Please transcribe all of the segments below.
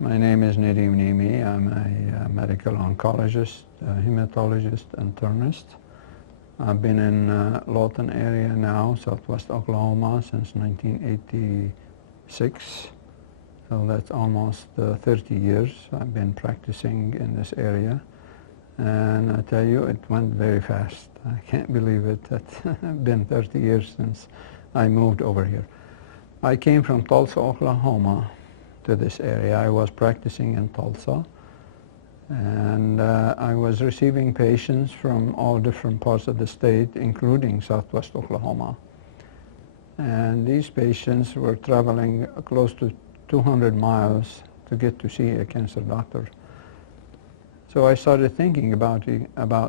My name is Nadim Nimeh. I'm a medical oncologist, hematologist, internist. I've been in Lawton area now, southwest Oklahoma, since 1986. So that's almost 30 years I've been practicing in this area. And I tell you, it went very fast. I can't believe it. It's been 30 years since I moved over here. I came from Tulsa, Oklahoma to this area. I was practicing in Tulsa, and I was receiving patients from all different parts of the state, including southwest Oklahoma. And these patients were traveling close to 200 miles to get to see a cancer doctor. So I started thinking about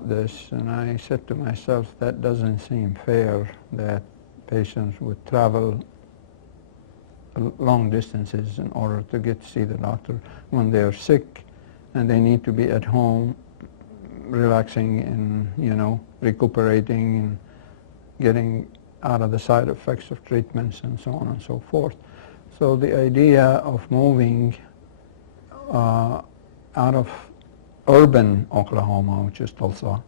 this, and I said to myself, that doesn't seem fair that patients would travel long distances in order to get to see the doctor when they're sick and they need to be at home relaxing and, recuperating and getting out of the side effects of treatments and so on and so forth. So the idea of moving out of urban Oklahoma, which is Tulsa,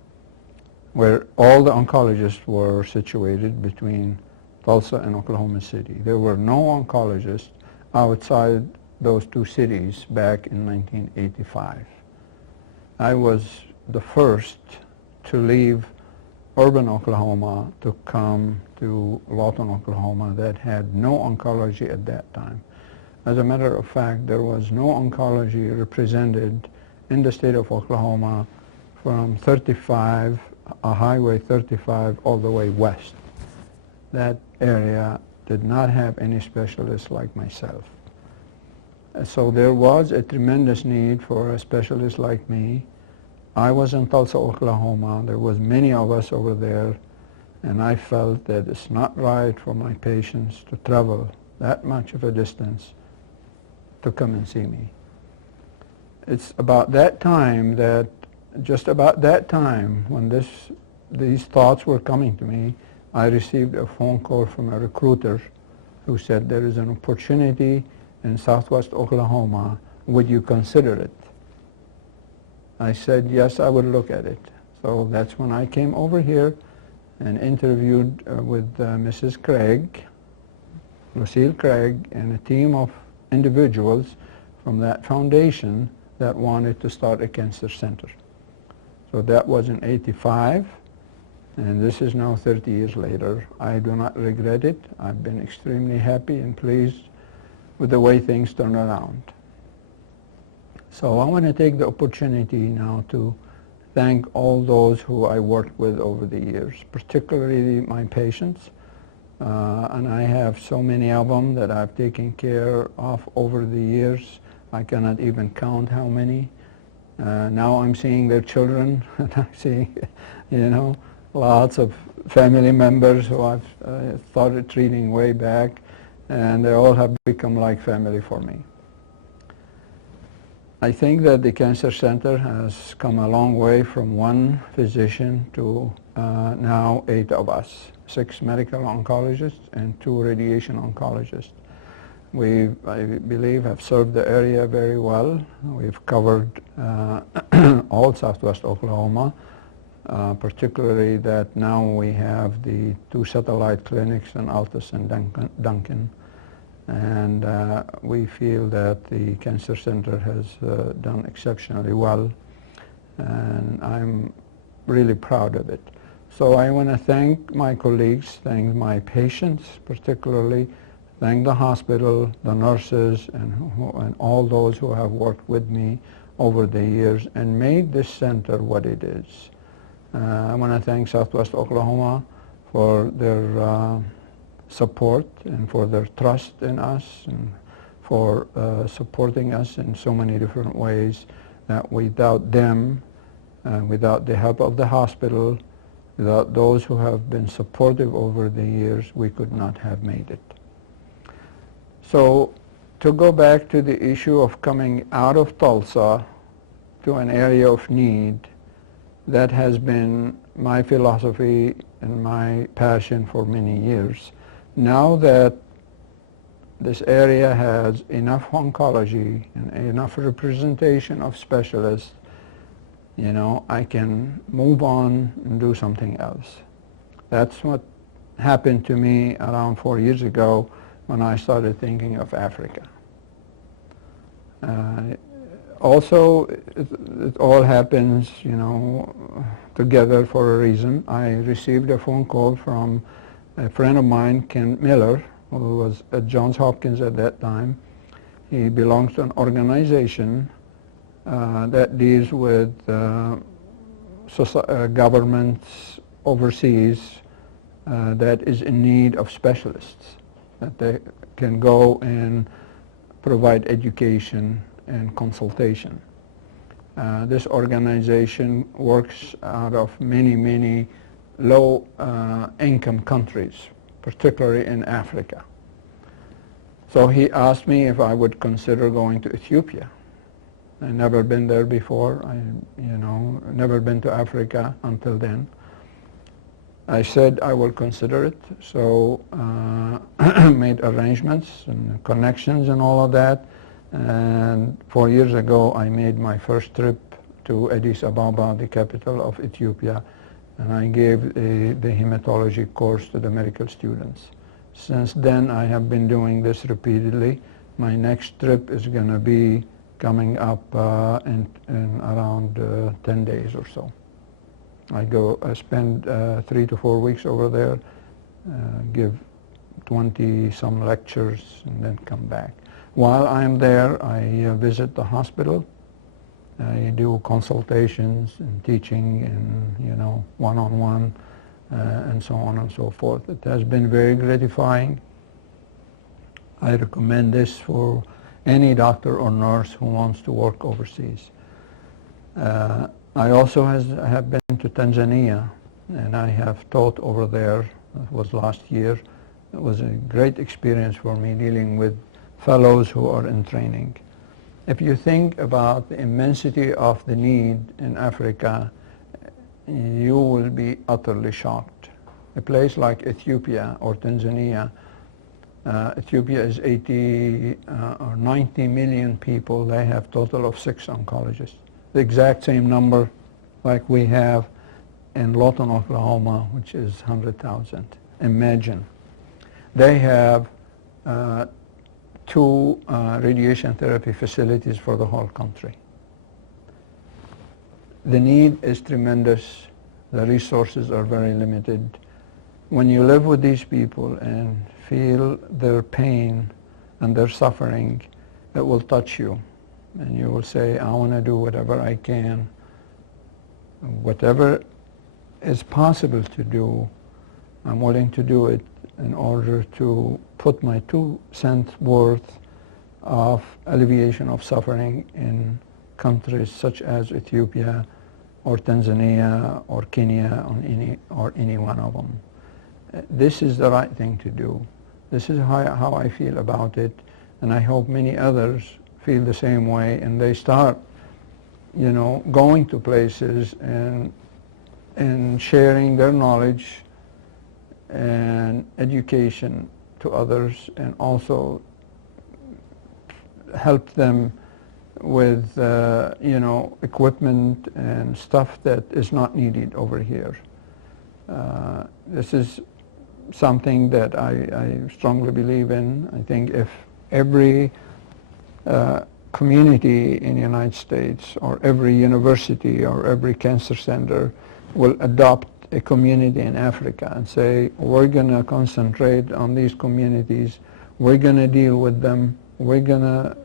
where all the oncologists were situated between Tulsa and Oklahoma City. There were no oncologists outside those two cities back in 1985. I was the first to leave urban Oklahoma to come to Lawton, Oklahoma, that had no oncology at that time. As a matter of fact, there was no oncology represented in the state of Oklahoma from 35, Highway 35, all the way west. That area did not have any specialists like myself. So there was a tremendous need for a specialist like me. I was in Tulsa, Oklahoma. There was many of us over there, and I felt that it's not right for my patients to travel that much of a distance to come and see me. It's about that time that, just about that time, when these thoughts were coming to me, I received a phone call from a recruiter who said, there is an opportunity in southwest Oklahoma. Would you consider it? I said, yes, I would look at it. So that's when I came over here and interviewed with Mrs. Craig, Lucille Craig, and a team of individuals from that foundation that wanted to start a cancer center. So that was in '85. And this is now 30 years later. I do not regret it. I've been extremely happy and pleased with the way things turned around. So I want to take the opportunity now to thank all those who I worked with over the years, particularly my patients. And I have so many of them that I've taken care of over the years. I cannot even count how many. Now I'm seeing their children, and I'm seeing, lots of family members who I've started treating way back, and they all have become like family for me. I think that the Cancer Center has come a long way from one physician to now 8 of us, 6 medical oncologists and 2 radiation oncologists. We, I believe, have served the area very well. We've covered all southwest Oklahoma. Particularly that now we have the 2 satellite clinics in Altus and Duncan. And we feel that the Cancer Center has done exceptionally well, and I'm really proud of it. So I want to thank my colleagues, thank my patients particularly, thank the hospital, the nurses, and all those who have worked with me over the years and made this center what it is. I want to thank Southwest Oklahoma for their support and for their trust in us and for supporting us in so many different ways that without them, without the help of the hospital, without those who have been supportive over the years, we could not have made it. So to go back to the issue of coming out of Tulsa to an area of need, that has been my philosophy and my passion for many years. Now that this area has enough oncology and enough representation of specialists, you know, I can move on and do something else. That's what happened to me around 4 years ago when I started thinking of Africa. Also, it all happens, you know, together for a reason. I received a phone call from a friend of mine, Ken Miller, who was at Johns Hopkins at that time. He belongs to an organization that deals with governments overseas that is in need of specialists, that they can go and provide education and consultation. This organization works out of many low income countries, particularly in Africa. So he asked me if I would consider going to Ethiopia. I'd never been there before. Never been to Africa until then. I said I will consider it, so made arrangements and connections and all of that. And 4 years ago, I made my first trip to Addis Ababa, the capital of Ethiopia, and I gave the hematology course to the medical students. Since then, I have been doing this repeatedly. My next trip is going to be coming up in around 10 days or so. I spend 3 to 4 weeks over there, give 20 some lectures, and then come back. While I'm there, I visit the hospital. I do consultations and teaching and, one-on-one and so on and so forth. It has been very gratifying. I recommend this for any doctor or nurse who wants to work overseas. I also have been to Tanzania, and I have taught over there. It was last year. It was a great experience for me dealing with fellows who are in training. If you think about the immensity of the need in Africa, you will be utterly shocked. A place like Ethiopia or Tanzania, Ethiopia is 80 or 90 million people. They have a total of 6 oncologists. The exact same number like we have in Lawton, Oklahoma, which is 100,000. Imagine. They have 2 radiation therapy facilities for the whole country. The need is tremendous. The resources are very limited. When you live with these people and feel their pain and their suffering, it will touch you. And you will say, I want to do whatever I can. Whatever is possible to do, I'm willing to do it in order to put my 2 cents worth of alleviation of suffering in countries such as Ethiopia or Tanzania or Kenya or any one of them. This is the right thing to do. This is how I feel about it, and I hope many others feel the same way, and they start, going to places and sharing their knowledge and education to others, and also help them with equipment and stuff that is not needed over here. This is something that I strongly believe in. I think if every community in the United States or every university or every cancer center will adopt a community in Africa and say, we're going to concentrate on these communities, we're going to deal with them, we're going to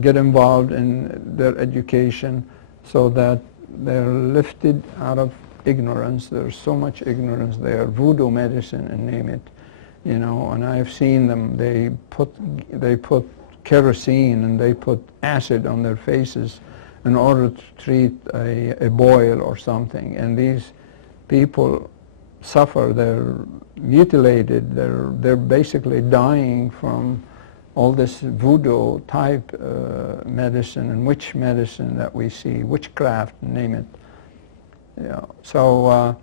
get involved in their education so that they're lifted out of ignorance. There's so much ignorance there, voodoo medicine and name it, and I've seen them. They put kerosene and they put acid on their faces in order to treat a boil or something, and these people suffer. They're mutilated. They're basically dying from all this voodoo type medicine and witch medicine that we see, witchcraft, name it. So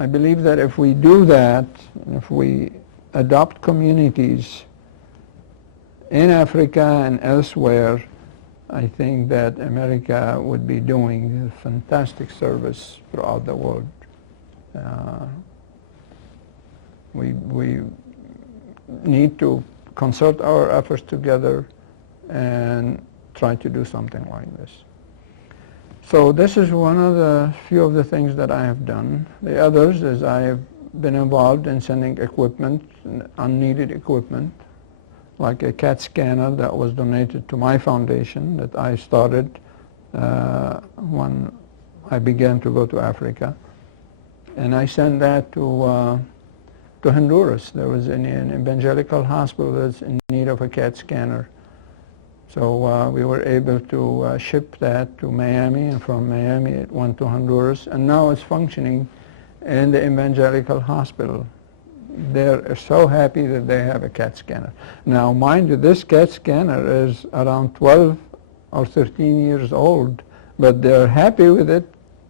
I believe that if we do that, if we adopt communities in Africa and elsewhere, I think that America would be doing a fantastic service throughout the world. We need to concert our efforts together and try to do something like this. So this is one of the few of the things that I have done. The others is I have been involved in sending equipment, unneeded equipment, like a CAT scanner that was donated to my foundation that I started when I began to go to Africa. And I sent that to Honduras. There was an evangelical hospital that's in need of a CAT scanner. So we were able to ship that to Miami, and from Miami it went to Honduras, and now it's functioning in the evangelical hospital. They're so happy that they have a CAT scanner. Now, mind you, this CAT scanner is around 12 or 13 years old, but they're happy with it.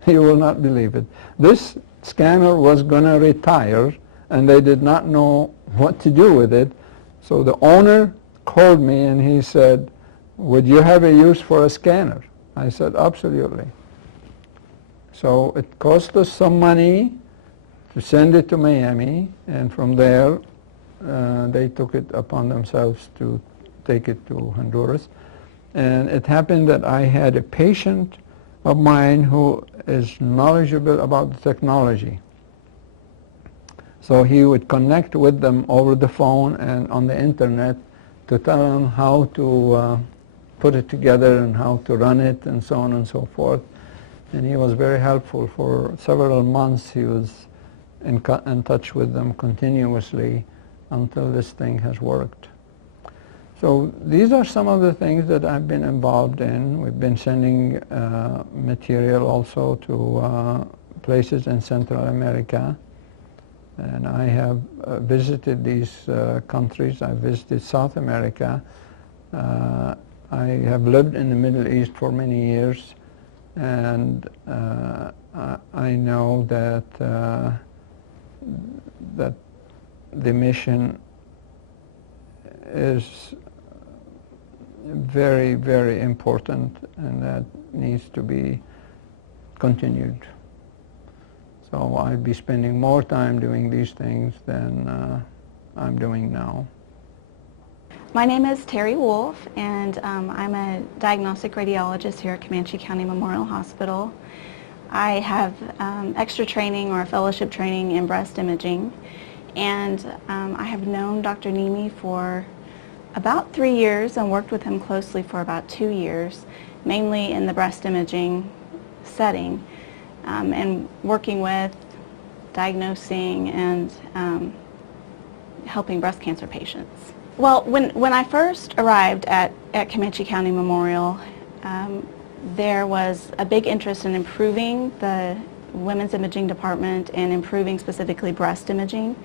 You will not believe it. This scanner was going to retire, and they did not know what to do with it. So the owner called me and he said, "Would you have a use for a scanner?" I said, "Absolutely." So it cost us some money to send it to Miami, and from there they took it upon themselves to take it to Honduras. And it happened that I had a patient of mine who is knowledgeable about the technology. So he would connect with them over the phone and on the internet to tell them how to put it together and how to run it and so on and so forth. And he was very helpful. For several months he was in touch with them continuously until this thing has worked. So these are some of the things that I've been involved in. We've been sending material also to places in Central America. And I have visited these countries. I visited South America. I have lived in the Middle East for many years, and I know that that the mission is very, very important, and that needs to be continued. So I'll be spending more time doing these things than I'm doing now. My name is Terry Wolf, and I'm a diagnostic radiologist here at Comanche County Memorial Hospital. I have extra training or fellowship training in breast imaging, and I have known Dr. Nimeh for about 3 years and worked with him closely for about 2 years, mainly in the breast imaging setting, and working with, diagnosing, and helping breast cancer patients. Well, when I first arrived at Comanche County Memorial, there was a big interest in improving the women's imaging department and improving specifically breast imaging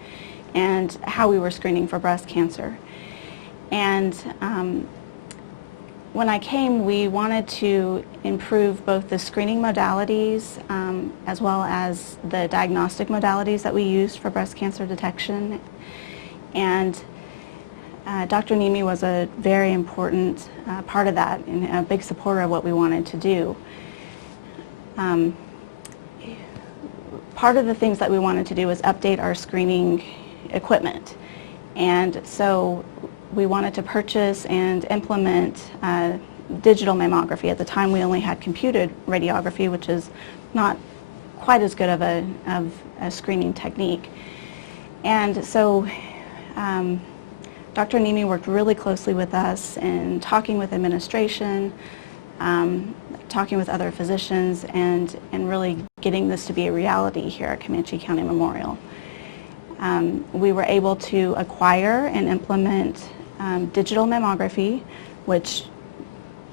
and how we were screening for breast cancer. And when I came, we wanted to improve both the screening modalities as well as the diagnostic modalities that we used for breast cancer detection. And Dr. Nimeh was a very important part of that and a big supporter of what we wanted to do. Part of the things that we wanted to do was update our screening equipment. And so we wanted to purchase and implement digital mammography. At the time we only had computed radiography, which is not quite as good of a screening technique. And so Dr. Nimeh worked really closely with us in talking with administration, talking with other physicians, and really getting this to be a reality here at Comanche County Memorial. We were able to acquire and implement digital mammography, which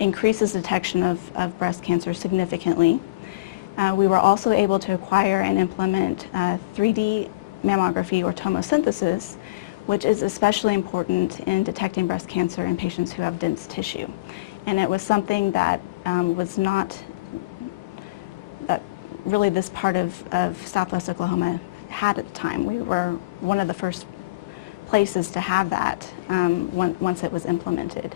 increases detection of breast cancer significantly. We were also able to acquire and implement 3D mammography or tomosynthesis, which is especially important in detecting breast cancer in patients who have dense tissue. And it was something that was not, that really this part of Southwest Oklahoma had at the time. We were one of the first places to have that once it was implemented.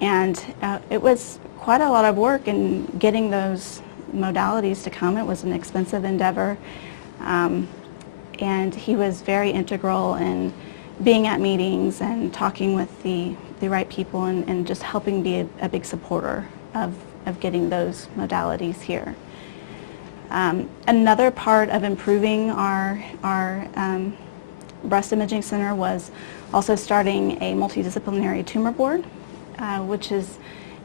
And it was quite a lot of work in getting those modalities to come. It was an expensive endeavor. And he was very integral in being at meetings and talking with the right people and just helping be a big supporter of getting those modalities here. Another part of improving our breast imaging center was also starting a multidisciplinary tumor board, which is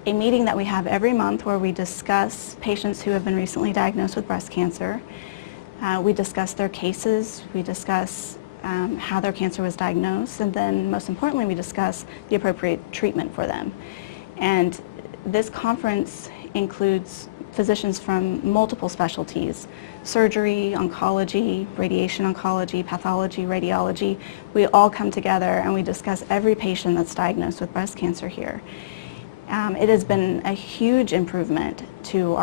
a meeting that we have every month where we discuss patients who have been recently diagnosed with breast cancer. We discuss their cases, we discuss how their cancer was diagnosed, and then most importantly we discuss the appropriate treatment for them. And this conference includes physicians from multiple specialties: surgery, oncology, radiation oncology, pathology, radiology. We all come together and we discuss every patient that's diagnosed with breast cancer here. It has been a huge improvement to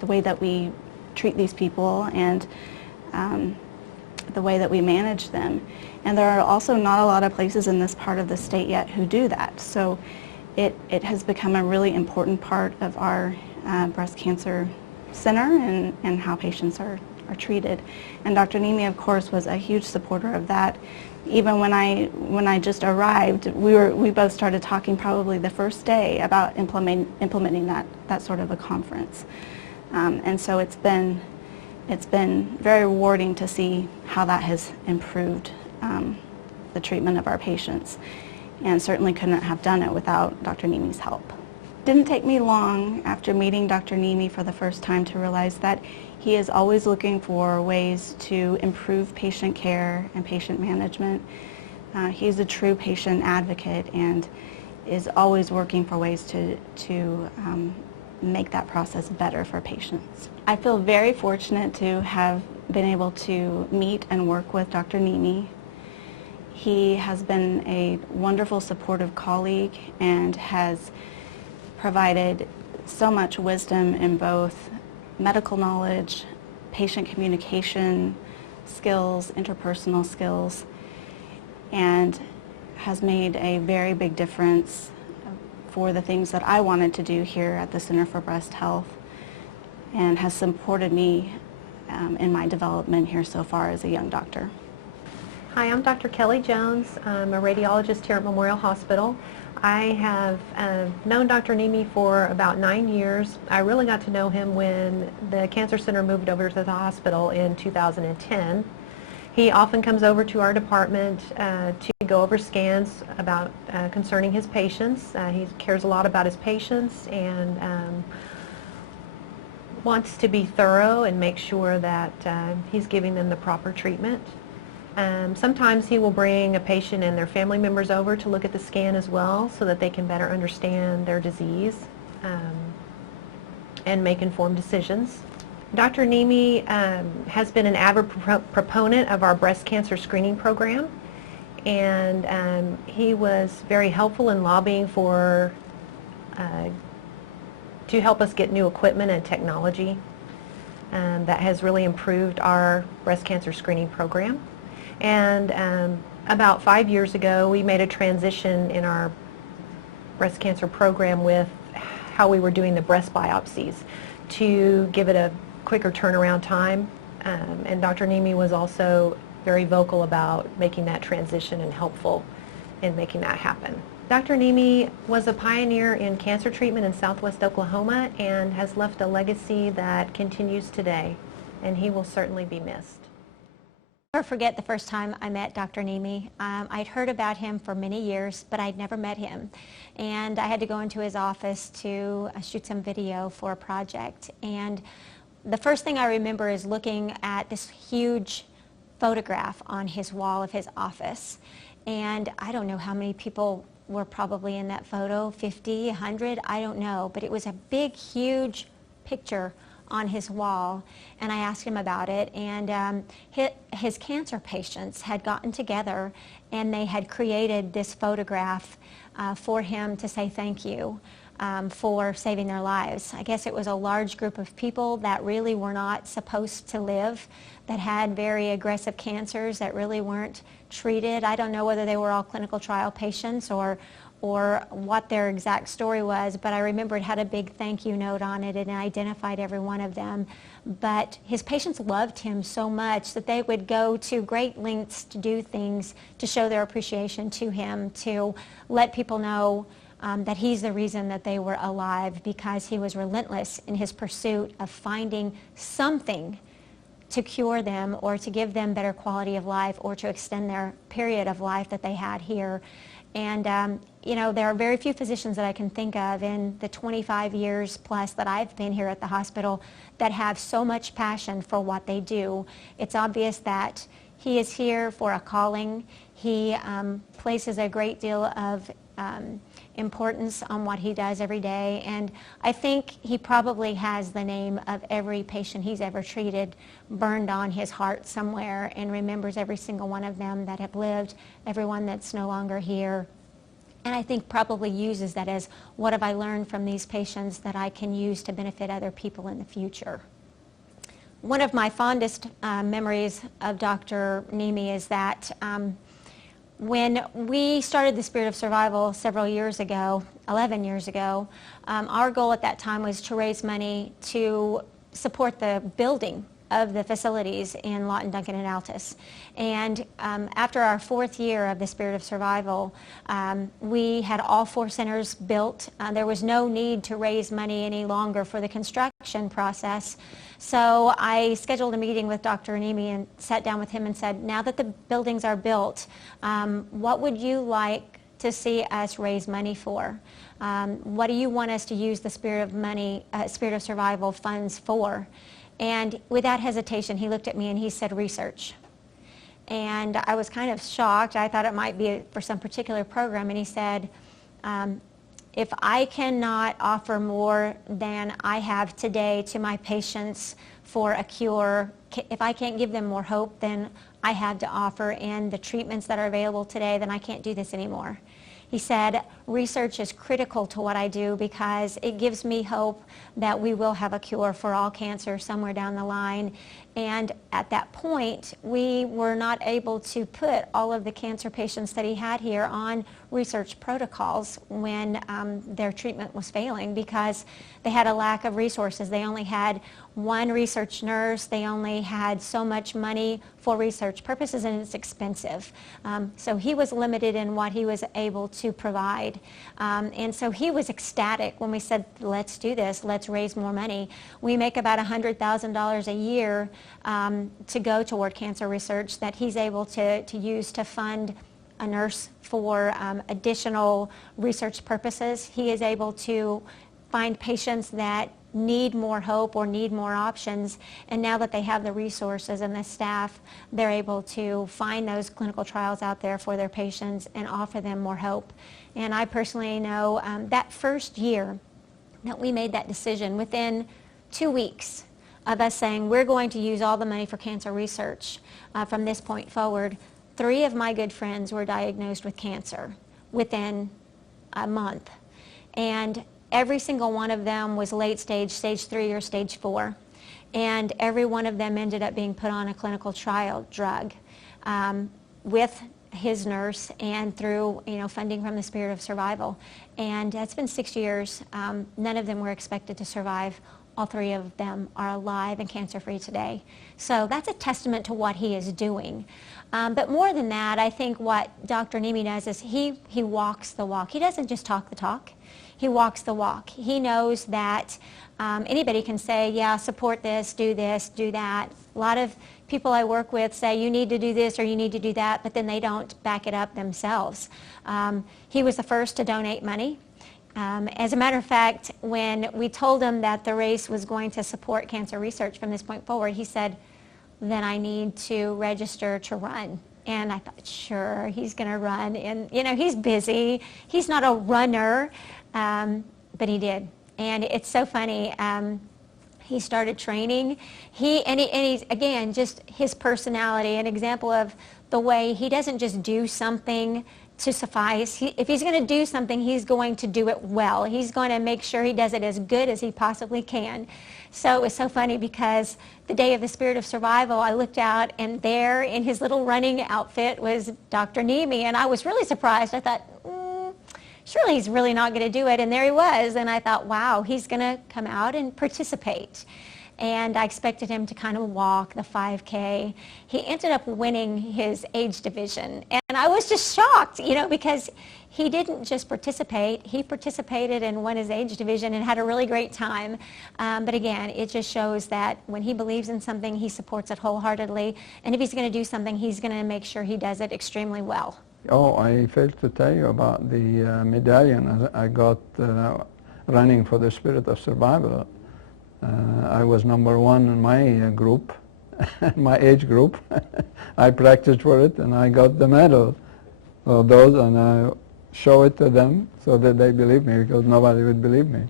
the way that we treat these people and the way that we manage them. And there are also not a lot of places in this part of the state yet who do that. So it has become a really important part of our breast cancer center and how patients are treated. And Dr. Nimeh, of course, was a huge supporter of that. Even when I just arrived, we both started talking probably the first day about implementing that sort of a conference. And so it's been very rewarding to see how that has improved the treatment of our patients, and certainly couldn't have done it without Dr. Nimeh's help. It didn't take me long after meeting Dr. Nimeh for the first time to realize that he is always looking for ways to improve patient care and patient management. He's a true patient advocate and is always working for ways to make that process better for patients. I feel very fortunate to have been able to meet and work with Dr. Nimeh. He has been a wonderful, supportive colleague and has provided so much wisdom in both medical knowledge, patient communication skills, interpersonal skills, and has made a very big difference for the things that I wanted to do here at the Center for Breast Health, and has supported me in my development here so far as a young doctor. Hi, I'm Dr. Kelly Jones. I'm a radiologist here at Memorial Hospital. I have known Dr. Nimeh for about 9 years. I really got to know him when the Cancer Center moved over to the hospital in 2010. He often comes over to our department to go over scans about concerning his patients. He cares a lot about his patients and wants to be thorough and make sure that he's giving them the proper treatment. Sometimes he will bring a patient and their family members over to look at the scan as well so that they can better understand their disease and make informed decisions. Dr. Nimeh has been an avid proponent of our breast cancer screening program, and he was very helpful in lobbying for to help us get new equipment and technology that has really improved our breast cancer screening program. And about 5 years ago, we made a transition in our breast cancer program with how we were doing the breast biopsies to give it a quicker turnaround time. And Dr. Nimeh was also very vocal about making that transition and helpful in making that happen. Dr. Nimeh was a pioneer in cancer treatment in Southwest Oklahoma and has left a legacy that continues today, and he will certainly be missed. I'll never forget the first time I met Dr. Nimeh. I'd heard about him for many years, but I'd never met him. And I had to go into his office to shoot some video for a project. And the first thing I remember is looking at this huge photograph on his wall of his office. And I don't know how many people were probably in that photo, 50, 100, I don't know. But it was a big, huge picture on his wall, and I asked him about it, and his cancer patients had gotten together and they had created this photograph for him to say thank you for saving their lives. I guess it was a large group of people that really were not supposed to live, that had very aggressive cancers that really weren't treated. I don't know whether they were all clinical trial patients or what their exact story was, but I remember it had a big thank you note on it and identified every one of them. But his patients loved him so much that they would go to great lengths to do things to show their appreciation to him, to let people know that he's the reason that they were alive, because he was relentless in his pursuit of finding something to cure them or to give them better quality of life or to extend their period of life that they had here. And you know, there are very few physicians that I can think of in the 25 years plus that I've been here at the hospital that have so much passion for what they do. It's obvious that he is here for a calling. He places a great deal of importance on what he does every day, and I think he probably has the name of every patient he's ever treated burned on his heart somewhere, and remembers every single one of them that have lived, everyone that's no longer here. And I think probably uses that as, what have I learned from these patients that I can use to benefit other people in the future? One of my fondest memories of Dr. Nimeh is that when we started the Spirit of Survival several years ago, 11 years ago, our goal at that time was to raise money to support the building of the facilities in Lawton, Duncan, and Altus. And after our 4th year of the Spirit of Survival, we had all 4 centers built. There was no need to raise money any longer for the construction process. So I scheduled a meeting with Dr. Nimeh and sat down with him and said, now that the buildings are built, what would you like to see us raise money for? What do you want us to use the Spirit of Survival funds for? And without hesitation, he looked at me and he said, research. And I was kind of shocked. I thought it might be for some particular program. And he said, if I cannot offer more than I have today to my patients for a cure, if I can't give them more hope than I have to offer in the treatments that are available today, then I can't do this anymore. He said, research is critical to what I do because it gives me hope that we will have a cure for all cancer somewhere down the line. And at that point, we were not able to put all of the cancer patients that he had here on research protocols when their treatment was failing because they had a lack of resources. They only had 1 research nurse. They only had so much money for research purposes, and it's expensive. So he was limited in what he was able to provide. And so he was ecstatic when we said, let's do this, let's raise more money. We make about $100,000 a year to go toward cancer research that he's able to use to fund a nurse for additional research purposes. He is able to find patients that need more hope or need more options, and now that they have the resources and the staff, they're able to find those clinical trials out there for their patients and offer them more hope. And I personally know that first year that we made that decision, within 2 weeks of us saying we're going to use all the money for cancer research from this point forward, 3 of my good friends were diagnosed with cancer within a month. And every single one of them was late stage, stage 3 or stage 4. And every one of them ended up being put on a clinical trial drug with his nurse and through funding from the Spirit of Survival. And it's been 6 years. None of them were expected to survive. All 3 of them are alive and cancer-free today. So that's a testament to what he is doing. But more than that, I think what Dr. Nimeh does is he walks the walk. He doesn't just talk the talk. He walks the walk. He knows that anybody can say, yeah, support this, do that. A lot of people I work with say, you need to do this or you need to do that, but then they don't back it up themselves. He was the first to donate money. As a matter of fact, when we told him that the race was going to support cancer research from this point forward, he said, then I need to register to run. And I thought, sure, he's going to run. And, he's busy. He's not a runner, but he did. And it's so funny. He started training. He's, again, just his personality, an example of the way he doesn't just do something to suffice. If he's going to do something, he's going to do it well. He's going to make sure he does it as good as he possibly can. So it was so funny because the day of the Spirit of Survival, I looked out and there in his little running outfit was Dr. Nimeh, and I was really surprised. I thought, surely he's really not going to do it, and there he was. And I thought, wow, he's going to come out and participate. And I expected him to kind of walk the 5K. He ended up winning his age division. And I was just shocked, because he didn't just participate. He participated and won his age division and had a really great time. But again, it just shows that when he believes in something, he supports it wholeheartedly. And if he's going to do something, he's going to make sure he does it extremely well. Oh, I failed to tell you about the medallion I got running for the Spirit of Survival. I was number one in my group, my age group. I practiced for it and I got the medal for those, and I show it to them so that they believe me, because nobody would believe me,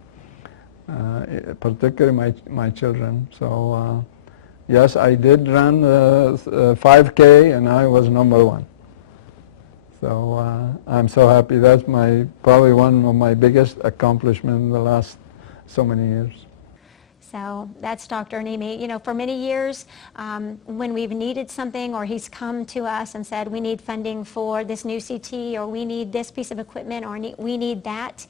particularly my children. So yes, I did run 5K and I was number one. So I'm so happy. That's probably one of my biggest accomplishments in the last so many years. So that's Dr. Nimeh. For many years, when we've needed something or he's come to us and said, we need funding for this new CT, or we need this piece of equipment, or we need that,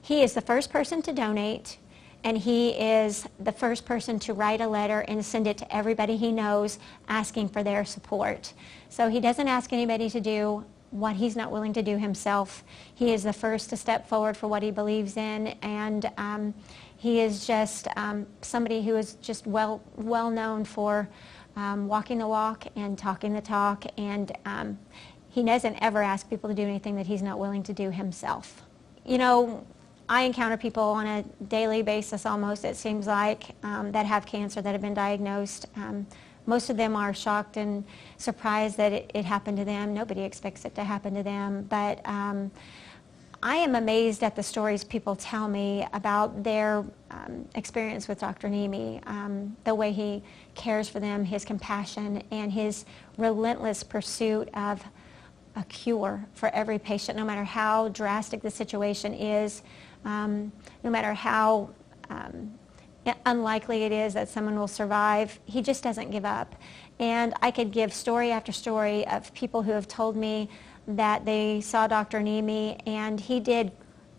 he is the first person to donate, and he is the first person to write a letter and send it to everybody he knows asking for their support. So he doesn't ask anybody to do what he's not willing to do himself. He is the first to step forward for what he believes in, and he is just somebody who is just well known for walking the walk and talking the talk, and he doesn't ever ask people to do anything that he's not willing to do himself. I encounter people on a daily basis almost, it seems like, that have cancer, that have been diagnosed. Most of them are shocked and surprised that it happened to them. Nobody expects it to happen to them, but I am amazed at the stories people tell me about their experience with Dr. Nimeh, the way he cares for them, his compassion, and his relentless pursuit of a cure for every patient, no matter how drastic the situation is, no matter how unlikely it is that someone will survive. He just doesn't give up. And I could give story after story of people who have told me that they saw Dr. Nimeh and he did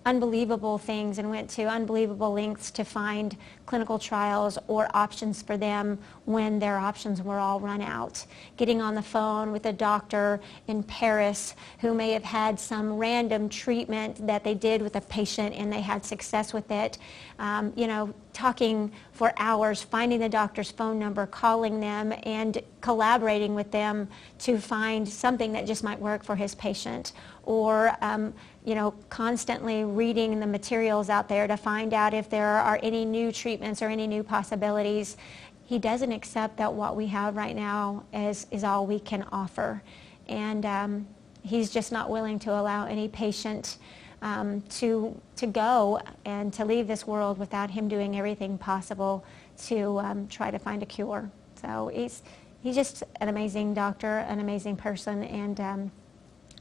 unbelievable things and went to unbelievable lengths to find clinical trials or options for them when their options were all run out. Getting on the phone with a doctor in Paris who may have had some random treatment that they did with a patient and they had success with it. Talking for hours, finding the doctor's phone number, calling them, and collaborating with them to find something that just might work for his patient. Or constantly reading the materials out there to find out if there are any new treatments or any new possibilities. He doesn't accept that what we have right now is all we can offer. And he's just not willing to allow any patient to go and to leave this world without him doing everything possible to try to find a cure. So he's just an amazing doctor, an amazing person, and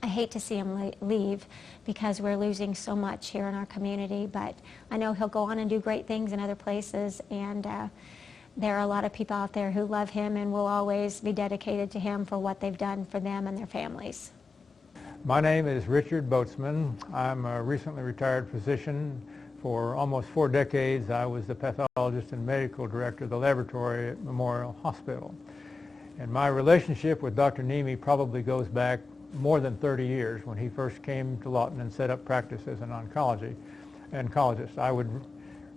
I hate to see him leave because we're losing so much here in our community, but I know he'll go on and do great things in other places, and there are a lot of people out there who love him and will always be dedicated to him for what they've done for them and their families. My name is Richard Boatsman. I'm a recently retired physician. For almost 4 decades, I was the pathologist and medical director of the laboratory at Memorial Hospital. And my relationship with Dr. Nimeh probably goes back more than 30 years when he first came to Lawton and set up practice as an oncologist. I would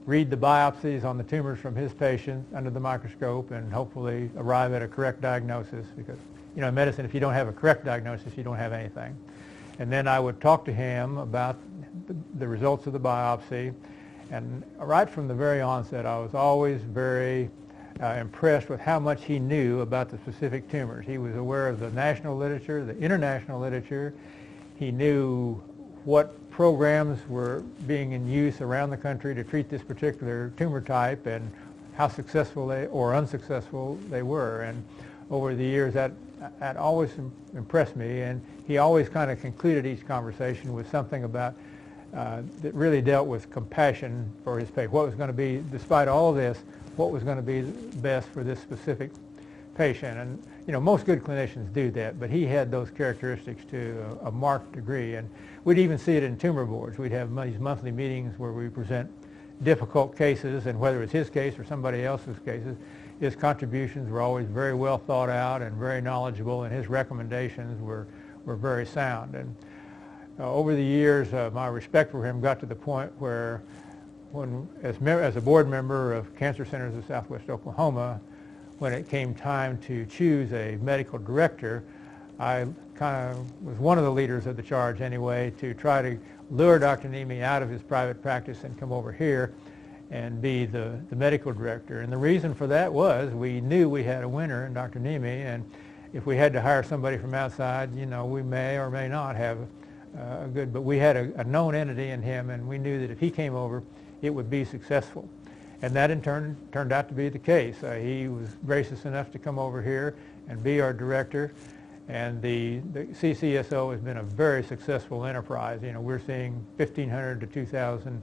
read the biopsies on the tumors from his patients under the microscope and hopefully arrive at a correct diagnosis, because in medicine, if you don't have a correct diagnosis, you don't have anything. And then I would talk to him about the results of the biopsy, and right from the very onset I was always very impressed with how much he knew about the specific tumors. He was aware of the national literature, the international literature. He knew what programs were being in use around the country to treat this particular tumor type and how successful or unsuccessful they were. And over the years, that always impressed me, and he always kind of concluded each conversation with something about that really dealt with compassion for his patient. What was going to be, despite all of this, what was going to be best for this specific patient. And you know, most good clinicians do that, but he had those characteristics to a marked degree. And we'd even see it in tumor boards. We'd have these monthly meetings where we present difficult cases, and whether it's his case or somebody else's cases, his contributions were always very well thought out and very knowledgeable, and his recommendations were very sound. And over the years, my respect for him got to the point where, as a board member of Cancer Centers of Southwest Oklahoma, when it came time to choose a medical director, I kind of was one of the leaders of the charge anyway to try to lure Dr. Nimeh out of his private practice and come over here and be the medical director. And the reason for that was we knew we had a winner in Dr. Nimeh, and if we had to hire somebody from outside, you know, we may or may not have a good, but we had a known entity in him, and we knew that if he came over, it would be successful. And that in turn turned out to be the case. He was gracious enough to come over here and be our director. And the CCSO has been a very successful enterprise. You know, we're seeing 1,500 to 2,000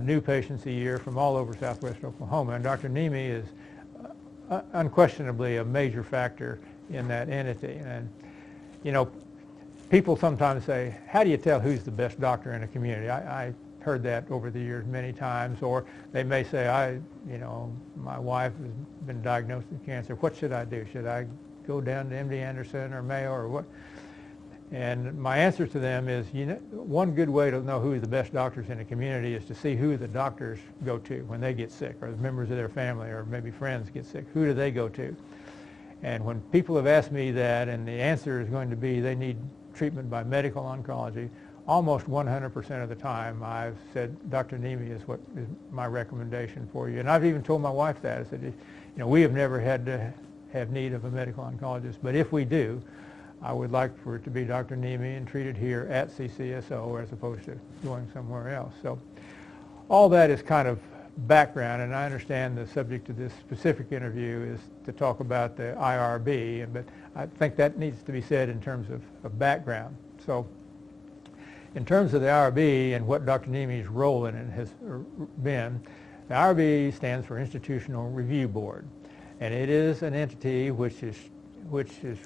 new patients a year from all over Southwest Oklahoma. And Dr. Nimeh is unquestionably a major factor in that entity. And, you know, people sometimes say, how do you tell who's the best doctor in a community? I heard that over the years many times. Or they may say, you know, my wife has been diagnosed with cancer. What should I do? Should I go down to MD Anderson or Mayo or what? And my answer to them is, you know, one good way to know who the best doctors in a community is to see who the doctors go to when they get sick, or the members of their family, or maybe friends get sick. Who do they go to? And when people have asked me that, and the answer is going to be they need treatment by medical oncology, almost 100% of the time I've said Dr. Nimeh is what is my recommendation for you. And I've even told my wife that. I said, you know, we have never had to have need of a medical oncologist, but if we do, I would like for it to be Dr. Nimeh and treated here at CCSO as opposed to going somewhere else. So all that is kind of background, and I understand the subject of this specific interview is to talk about the IRB, but I think that needs to be said in terms of background. So in terms of the IRB and what Dr. Nimeh's role in it has been, the IRB stands for Institutional Review Board, and it is an entity which is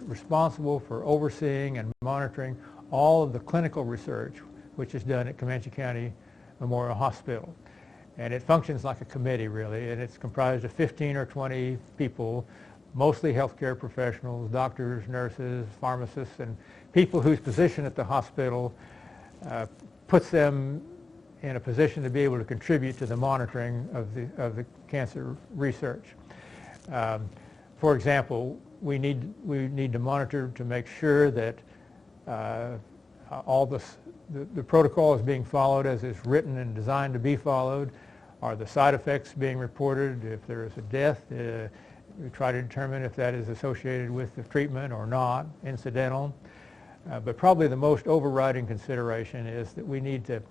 responsible for overseeing and monitoring all of the clinical research which is done at Comanche County Memorial Hospital. And it functions like a committee, really, and it's comprised of 15 or 20 people, mostly healthcare professionals, doctors, nurses, pharmacists, and people whose position at the hospital puts them in a position to be able to contribute to the monitoring of the cancer research. For example, we need to monitor to make sure that all the protocol is being followed as it's written and designed to be followed. Are the side effects being reported? If there is a death, we try to determine if that is associated with the treatment or not, incidental. But probably the most overriding consideration is that we need to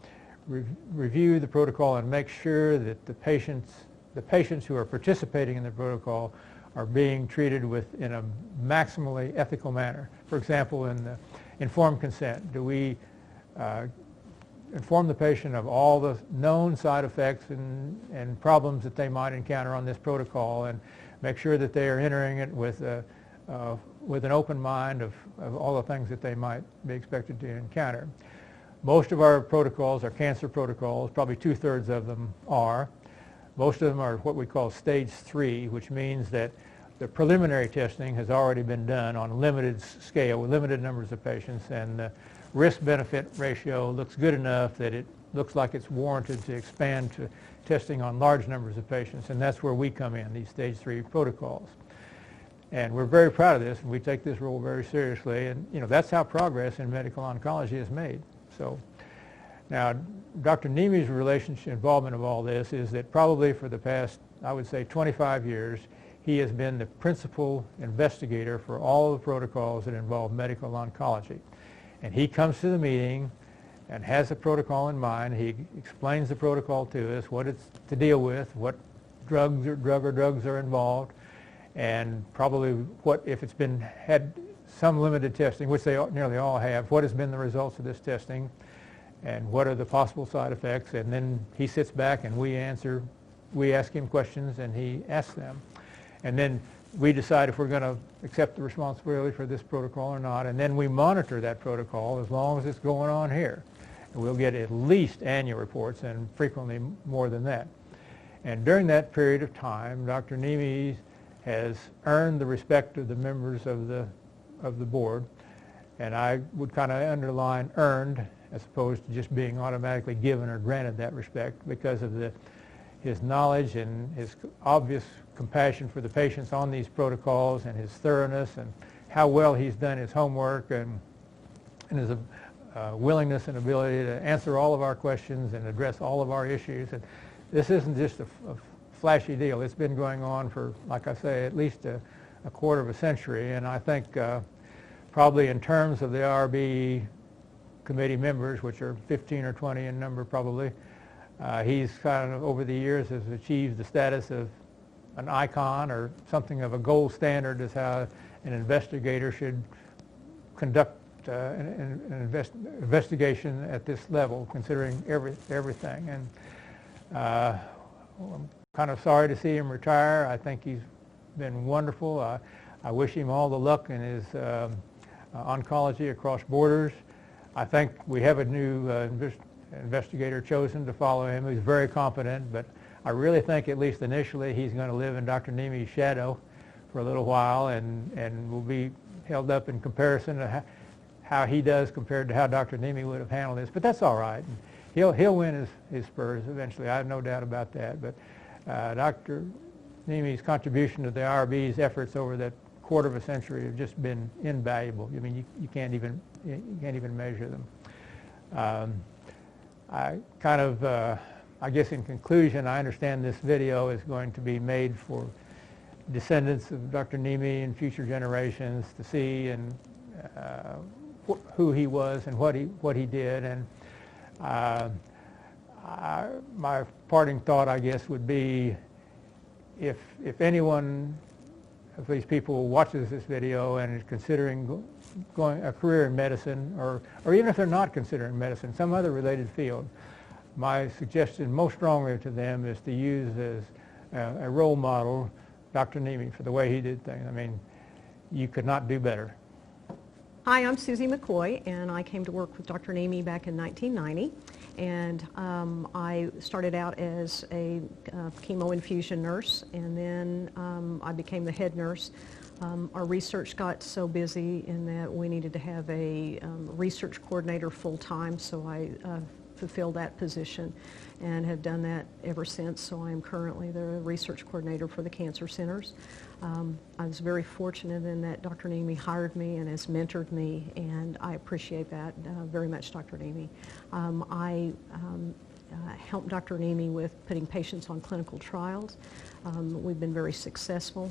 review the protocol and make sure that the patients who are participating in the protocol are being treated in a maximally ethical manner. For example, in the informed consent, do we inform the patient of all the known side effects and problems that they might encounter on this protocol, and make sure that they are entering it with an open mind of all the things that they might be expected to encounter. Most of our protocols are cancer protocols, probably 2/3 of them are. Most of them are what we call stage 3, which means that the preliminary testing has already been done on a limited scale with limited numbers of patients, and the risk-benefit ratio looks good enough that it looks like it's warranted to expand to testing on large numbers of patients, and that's where we come in, these stage 3 protocols. And we're very proud of this, and we take this role very seriously, and you know, that's how progress in medical oncology is made. So now, Dr. Nimeh's involvement of all this is that probably for the past, I would say, 25 years, he has been the principal investigator for all of the protocols that involve medical oncology. And he comes to the meeting and has a protocol in mind. He explains the protocol to us, what it's to deal with, what drugs or drugs are involved, and probably what, if it's been had some limited testing, which they nearly all have, what has been the results of this testing, and what are the possible side effects, and then he sits back and we ask him questions and he asks them. And then we decide if we're going to accept the responsibility for this protocol or not, and then we monitor that protocol as long as it's going on here. And we'll get at least annual reports and frequently more than that. And during that period of time, Dr. Nimeh has earned the respect of the members of the board, and I would kind of underline earned as opposed to just being automatically given or granted that respect, because of his knowledge and his obvious compassion for the patients on these protocols, and his thoroughness, and how well he's done his homework, and his willingness and ability to answer all of our questions and address all of our issues. And this isn't just a flashy deal. It's been going on for, like I say, at least a quarter of a century, and I think probably in terms of the IRB committee members, which are 15 or 20 in number probably, he's kind of over the years has achieved the status of an icon, or something of a gold standard as how an investigator should conduct an investigation at this level, considering everything. And I'm kind of sorry to see him retire. I think he's been wonderful. I wish him all the luck in his oncology across borders. I think we have a new investigator chosen to follow him who's very competent, but I really think, at least initially, he's going to live in Dr. Nimeh's shadow for a little while, and will be held up in comparison to how he does compared to how Dr. Nimeh would have handled this. But that's all right. And he'll win his spurs eventually. I have no doubt about that. But Dr. Nimeh's contribution to the IRB's efforts over that quarter of a century have just been invaluable. I mean, you can't even measure them. I guess in conclusion, I understand this video is going to be made for descendants of Dr. Nimeh and future generations to see, and who he was and what he did. And my parting thought, I guess, would be, if anyone of these people watches this video and is considering going a career in medicine, or even if they're not considering medicine, some other related field, my suggestion most strongly to them is to use as a role model Dr. Nimeh for the way he did things. I mean, you could not do better. Hi, I'm Susie McCoy, and I came to work with Dr. Nimeh back in 1990. And I started out as a chemo infusion nurse, and then I became the head nurse. Our research got so busy in that we needed to have a research coordinator full-time, so I fulfilled that position and have done that ever since. So I am currently the research coordinator for the cancer centers. I was very fortunate in that Dr. Nimeh hired me and has mentored me, and I appreciate that very much, Dr. Nimeh. I helped Dr. Nimeh with putting patients on clinical trials. We've been very successful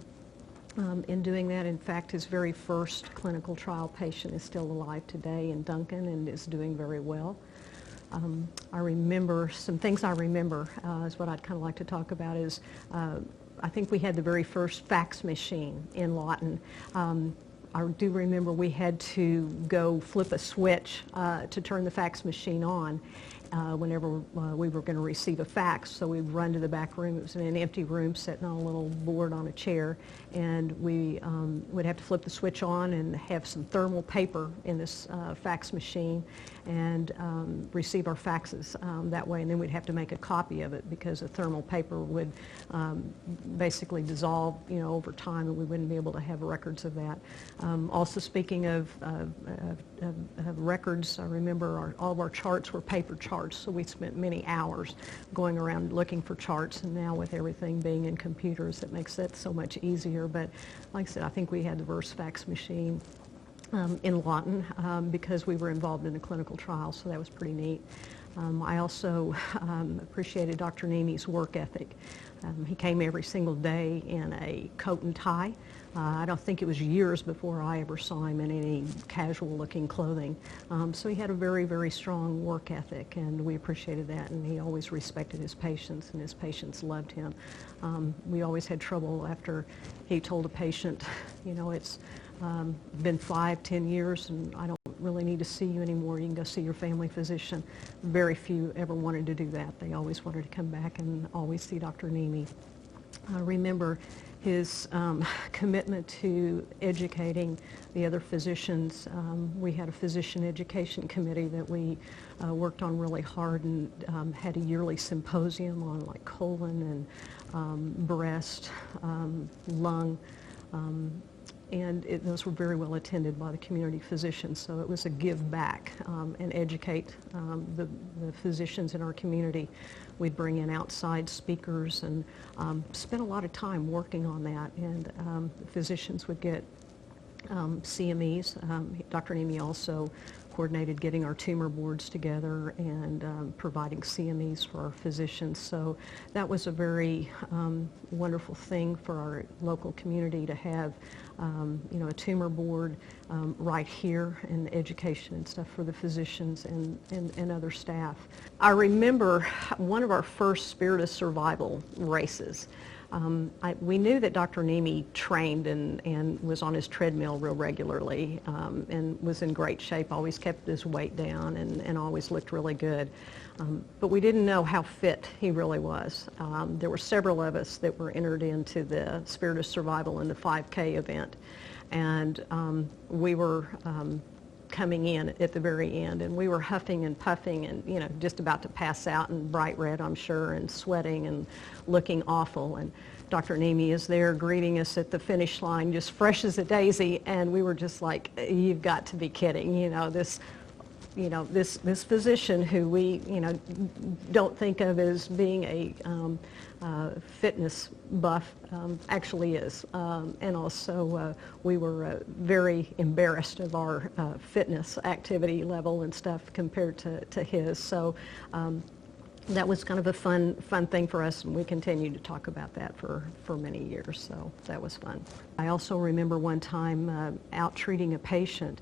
in doing that. In fact, his very first clinical trial patient is still alive today in Duncan and is doing very well. I remember, some things I remember is what I'd kind of like to talk about is I think we had the very first fax machine in Lawton. I do remember we had to go flip a switch to turn the fax machine on whenever we were going to receive a fax. So we'd run to the back room. It was in an empty room sitting on a little board on a chair, and we would have to flip the switch on and have some thermal paper in this fax machine and receive our faxes that way, and then we'd have to make a copy of it because the thermal paper would basically dissolve, over time, and we wouldn't be able to have records of that. Also, speaking of records, I remember all of our charts were paper charts, so we spent many hours going around looking for charts, and now with everything being in computers, it makes that so much easier. But like I said, I think we had the first fax machine in Lawton because we were involved in a clinical trial, so that was pretty neat. I also appreciated Dr. Nimeh's work ethic. He came every single day in a coat and tie. I don't think it was years before I ever saw him in any casual-looking clothing. So he had a very, very strong work ethic, and we appreciated that, and he always respected his patients, and his patients loved him. We always had trouble after he told a patient, you know, it's been 5-10 years, and I don't really need to see you anymore. You can go see your family physician. Very few ever wanted to do that. They always wanted to come back and always see Dr. Nimeh. I remember his commitment to educating the other physicians. We had a physician education committee that we worked on really hard, and had a yearly symposium on like colon and breast, lung, and those were very well attended by the community physicians. So it was a give back and educate the physicians in our community. We'd bring in outside speakers and spent a lot of time working on that, and physicians would get CMEs. Dr. Nimeh also coordinated getting our tumor boards together and providing CMEs for our physicians. So that was a very wonderful thing for our local community to have, you know, a tumor board right here, and education and stuff for the physicians and other staff. I remember one of our first Spirit of Survival races. We knew that Dr. Nimeh trained and was on his treadmill real regularly, and was in great shape, always kept his weight down, and always looked really good. But we didn't know how fit he really was. There were several of us that were entered into the Spirit of Survival in the 5K event, and we were coming in at the very end, and we were huffing and puffing and, you know, just about to pass out, and bright red, I'm sure, and sweating and looking awful. And Dr. Nimeh is there greeting us at the finish line, just fresh as a daisy, and we were just like, you've got to be kidding, you know, this physician who we, you know, don't think of as being a fitness buff, actually is. And also we were very embarrassed of our fitness activity level and stuff compared to his. So that was kind of a fun thing for us, and we continued to talk about that for many years, so that was fun. I also remember one time out treating a patient,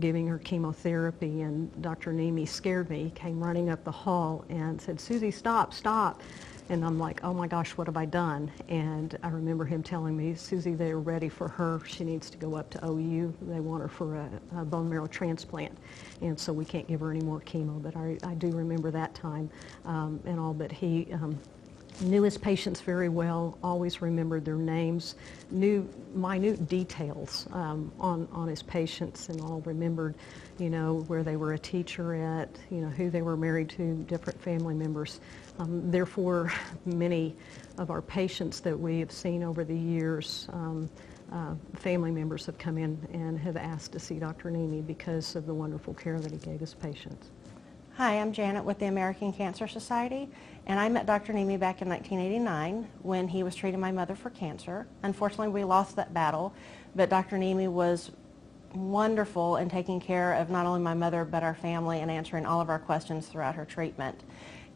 giving her chemotherapy, and Dr. Nimeh scared me. He came running up the hall and said, "Susie, stop, stop." And I'm like, oh my gosh, what have I done? And I remember him telling me, "Susie, they're ready for her. She needs to go up to OU. They want her for a bone marrow transplant. And so we can't give her any more chemo." But I do remember that time and all, but he knew his patients very well, always remembered their names, knew minute details on his patients, and all remembered, you know, where they were a teacher at, you know, who they were married to, different family members. Therefore, many of our patients that we have seen over the years, family members have come in and have asked to see Dr. Nimeh because of the wonderful care that he gave his patients. Hi, I'm Janet with the American Cancer Society, and I met Dr. Nimeh back in 1989 when he was treating my mother for cancer. Unfortunately, we lost that battle, but Dr. Nimeh was wonderful in taking care of not only my mother but our family and answering all of our questions throughout her treatment.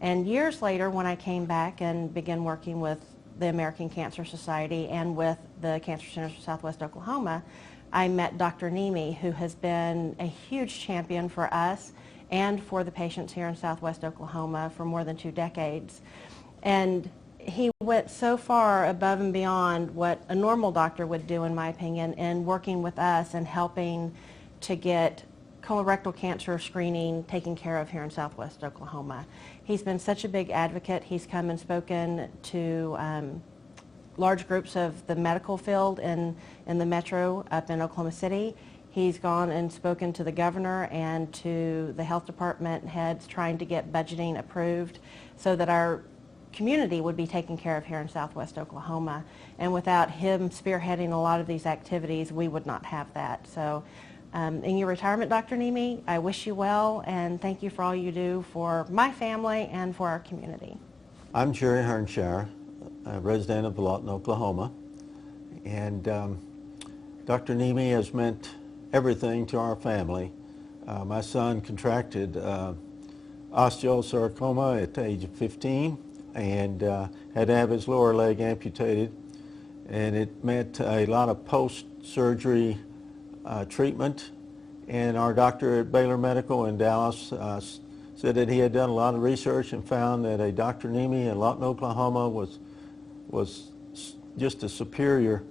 And years later, when I came back and began working with the American Cancer Society and with the Cancer Centers of Southwest Oklahoma, I met Dr. Nimeh, who has been a huge champion for us and for the patients here in Southwest Oklahoma for more than 2 decades. And he went so far above and beyond what a normal doctor would do, in my opinion, in working with us and helping to get colorectal cancer screening taken care of here in Southwest Oklahoma. He's been such a big advocate. He's come and spoken to large groups of the medical field in the metro up in Oklahoma City. He's gone and spoken to the governor and to the health department heads trying to get budgeting approved so that our community would be taken care of here in Southwest Oklahoma. And without him spearheading a lot of these activities, we would not have that. So in your retirement, Dr. Nimeh, I wish you well, and thank you for all you do for my family and for our community. I'm Jerry Harnshire, a resident of Lawton, Oklahoma, and Dr. Nimeh has meant everything to our family. My son contracted osteosarcoma at the age of 15. and had to have his lower leg amputated, and it meant a lot of post-surgery treatment. And our doctor at Baylor Medical in Dallas said that he had done a lot of research and found that a Dr. Nimeh in Lawton, Oklahoma was just a superior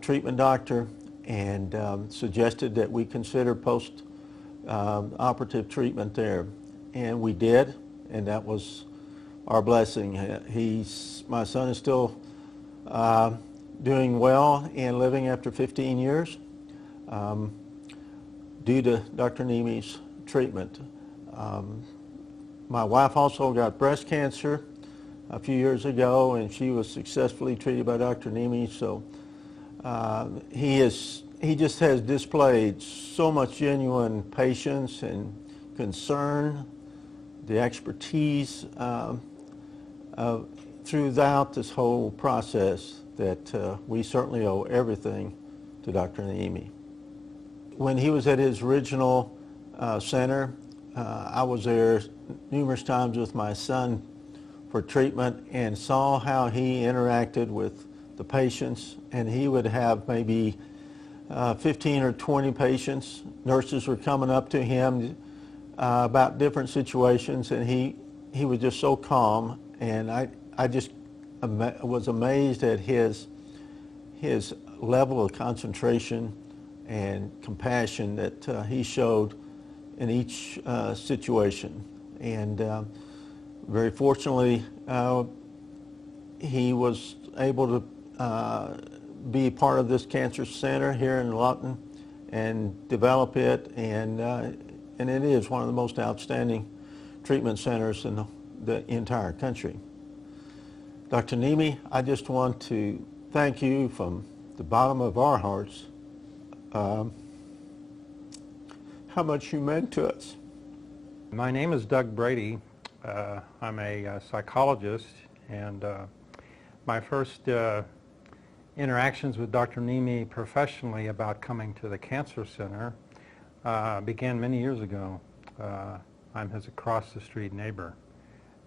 treatment doctor, and suggested that we consider post-operative treatment there. And we did, and that was our blessing. My son is still doing well and living after 15 years due to Dr. Nimeh's treatment. My wife also got breast cancer a few years ago, and she was successfully treated by Dr. Nimeh. So he just has displayed so much genuine patience and concern, the expertise throughout this whole process, that we certainly owe everything to Dr. Nimeh. When he was at his original center, I was there numerous times with my son for treatment and saw how he interacted with the patients, and he would have maybe 15 or 20 patients. Nurses were coming up to him about different situations, and he was just so calm, and I just was amazed at his level of concentration and compassion that he showed in each situation. And very fortunately, he was able to be part of this cancer center here in Lawton and develop it, and it is one of the most outstanding treatment centers in the entire country. Dr. Nimeh, I just want to thank you from the bottom of our hearts how much you meant to us. My name is Doug Brady. I'm a psychologist, and my first interactions with Dr. Nimeh professionally about coming to the Cancer Center began many years ago. I'm his across-the-street neighbor,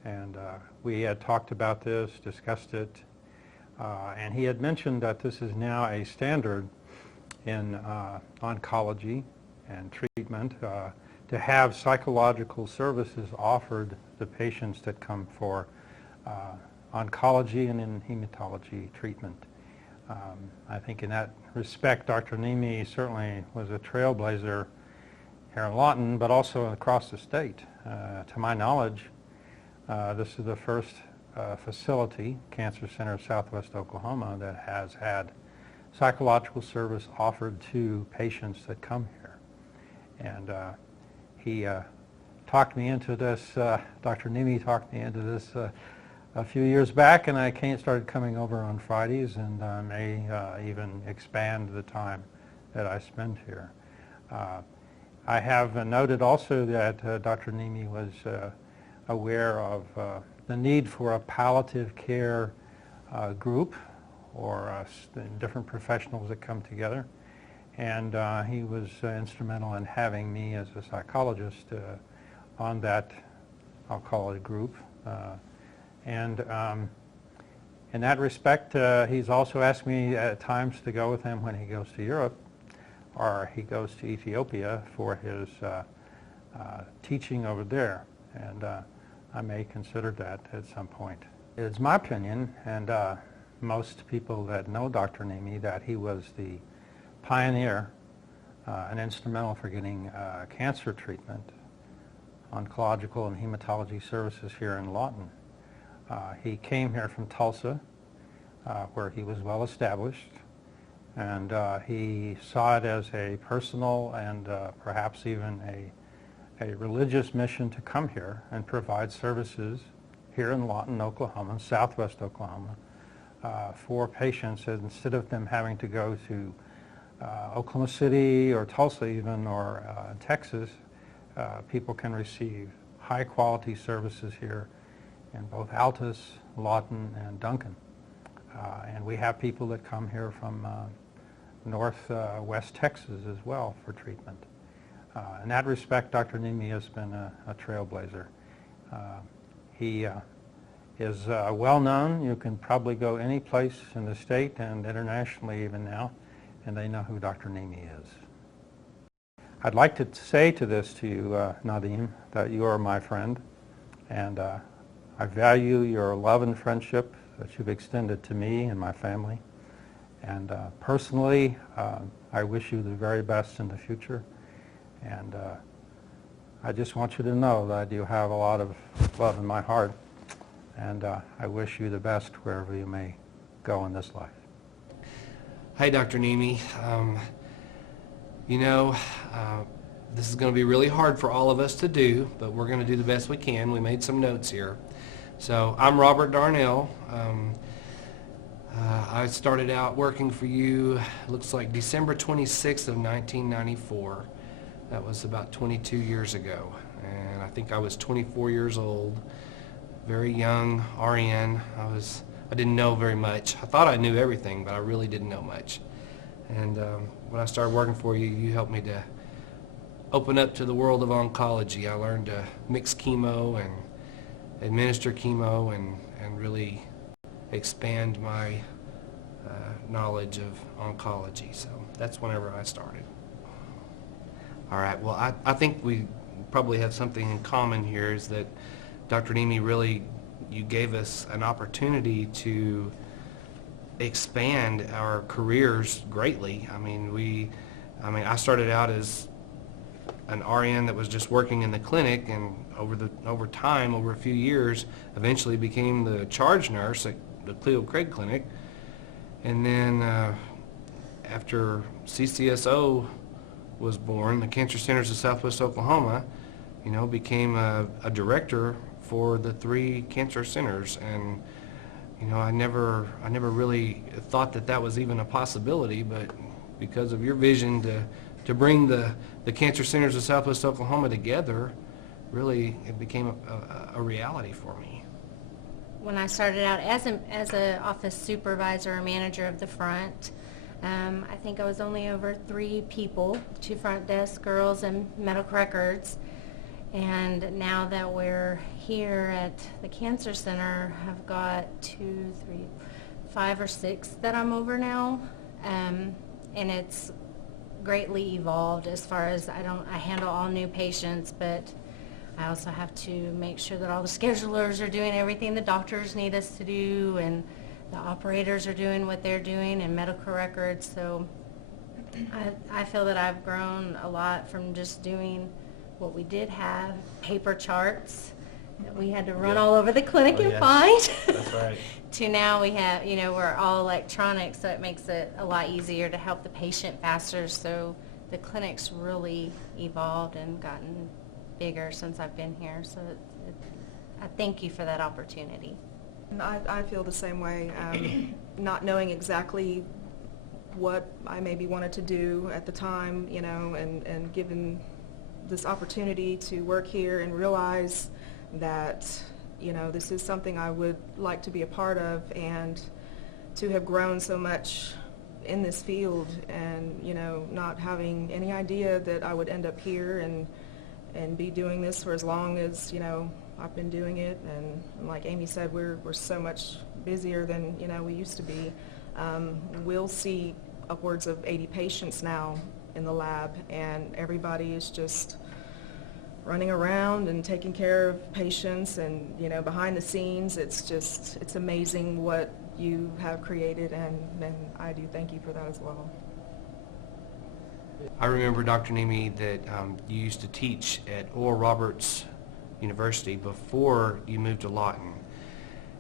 and we had talked about this, discussed it, and he had mentioned that this is now a standard in oncology and treatment to have psychological services offered to patients that come for oncology and in hematology treatment. I think in that respect, Dr. Nimeh certainly was a trailblazer here in Lawton, but also across the state. To my knowledge, this is the first facility, Cancer Center of Southwest Oklahoma, that has had psychological service offered to patients that come here. And he talked me into this, Dr. Nimeh talked me into this a few years back, and I started coming over on Fridays, and may even expand the time that I spend here. I have noted also that Dr. Nimeh was aware of the need for a palliative care group, or different professionals that come together, and he was instrumental in having me as a psychologist on that, I'll call it, group. And in that respect, he's also asked me at times to go with him when he goes to Europe, or he goes to Ethiopia for his teaching over there, and I may consider that at some point. It's my opinion, and most people that know Dr. Nimeh, that he was the pioneer and instrumental for getting cancer treatment, oncological and hematology services here in Lawton. He came here from Tulsa, where he was well established, and he saw it as a personal and perhaps even a religious mission to come here and provide services here in Lawton, Oklahoma, southwest Oklahoma, for patients, instead of them having to go to Oklahoma City or Tulsa even, or Texas. People can receive high quality services here in both Altus, Lawton, and Duncan. And we have people that come here from northwest Texas as well for treatment. In that respect, Dr. Nimeh has been a trailblazer. He is well known. You can probably go any place in the state and internationally even now, and they know who Dr. Nimeh is. I'd like to say to you, Nadim, that you are my friend, and I value your love and friendship that you've extended to me and my family. And personally, I wish you the very best in the future. And I just want you to know that you have a lot of love in my heart. And I wish you the best wherever you may go in this life. Hi, Dr. Nimeh. This is going to be really hard for all of us to do, but we're going to do the best we can. We made some notes here. So I'm Robert Darnell. I started out working for you, looks like December 26th of 1994. That was about 22 years ago. And I think I was 24 years old, very young RN. I didn't know very much. I thought I knew everything, but I really didn't know much. And when I started working for you, you helped me to open up to the world of oncology. I learned to mix chemo and administer chemo and really expand my knowledge of oncology. So that's whenever I started. All right, well, I think we probably have something in common here, is that Dr. Nimeh, really, you gave us an opportunity to expand our careers greatly. I started out as an RN that was just working in the clinic, and over time, over a few years, eventually became the charge nurse at the Cleo Craig Clinic. And then after CCSO was born, the Cancer Centers of Southwest Oklahoma, became a director for the 3 cancer centers. And I never really thought that was even a possibility, but because of your vision to bring the Cancer Centers of Southwest Oklahoma together, really it became a reality for me. When I started out as an office supervisor or manager of the front, I think I was only over 3 people, 2 front desk girls and medical records. And now that we're here at the Cancer Center, I've got 2, 3, 5 or 6 that I'm over now. And it's greatly evolved as far as I handle all new patients, but I also have to make sure that all the schedulers are doing everything the doctors need us to do, and the operators are doing what they're doing, and medical records. So I feel that I've grown a lot from just doing what we did have, paper charts that we had to run all over the clinic and find. That's right. To now we have, we're all electronic, so it makes it a lot easier to help the patient faster. So the clinic's really evolved and gotten bigger since I've been here. So I thank you for that opportunity. And I feel the same way, not knowing exactly what I maybe wanted to do at the time, and given this opportunity to work here and realize that, this is something I would like to be a part of, and to have grown so much in this field, and, not having any idea that I would end up here and be doing this for as long as, I've been doing it. And like Amy said, we're so much busier than, we used to be. We'll see upwards of 80 patients now in the lab, and everybody is just running around and taking care of patients, and behind the scenes, it's amazing what you have created, and I do thank you for that as well. I remember, Dr. Nimeh, that you used to teach at Oral Roberts University before you moved to Lawton,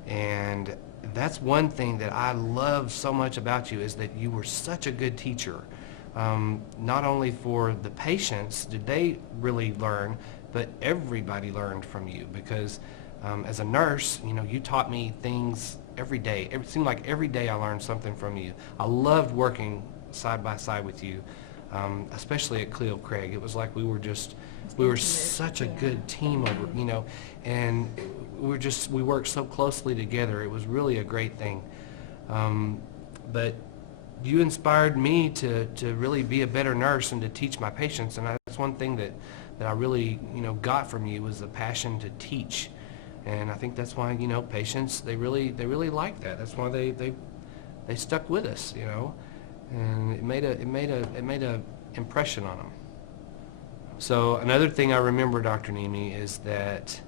and that's one thing that I love so much about you, is that you were such a good teacher. Not only for the patients did they really learn, but everybody learned from you, because as a nurse, you taught me things every day. It seemed like every day I learned something from you. I loved working side by side with you, especially at Cleo Craig. It was like we were such a good team over, and we worked so closely together. It was really a great thing. But you inspired me to really be a better nurse and to teach my patients, and that's one thing that I really got from you, was the passion to teach And I think that's why, you know, patients, they really like that. That's why they stuck with us, you know, and it made a impression on them. So another thing I remember, Dr. Nimeh, is that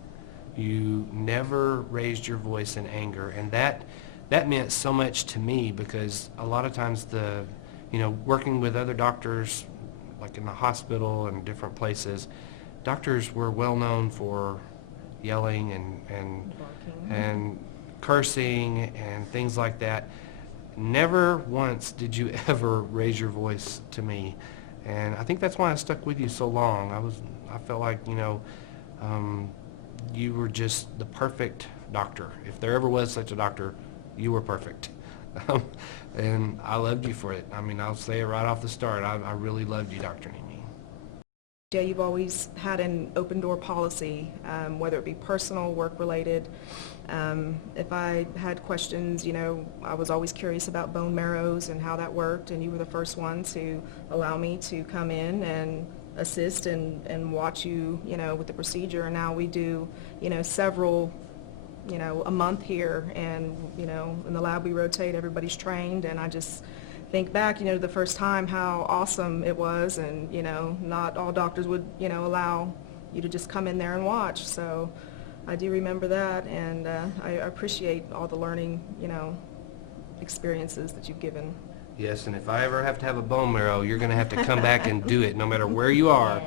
you never raised your voice in anger, and that meant so much to me, because a lot of times working with other doctors, like in the hospital and different places, doctors were well known for yelling and cursing and things like that. Never once did you ever raise your voice to me, and I think that's why I stuck with you so long. I felt like, you know, you were just the perfect doctor. If there ever was such a doctor, you were perfect. And I loved you for it. I mean, I'll say it right off the start. I really loved you, Dr. Nimeh. Yeah, you've always had an open door policy, whether it be personal, work related. If I had questions, you know, I was always curious about bone marrows and how that worked, and you were the first one to allow me to come in and assist and watch you, you know, with the procedure. And now we do, you know, several, you know, a month here, and, you know, in the lab we rotate, everybody's trained, and I just think back, you know, the first time, how awesome it was, and, you know, not all doctors would, you know, allow you to just come in there and watch. So I do remember that, and I appreciate all the learning, you know, experiences that you've given. Yes, and if I ever have to have a bone marrow, you're going to have to come back and do it, no matter where you are.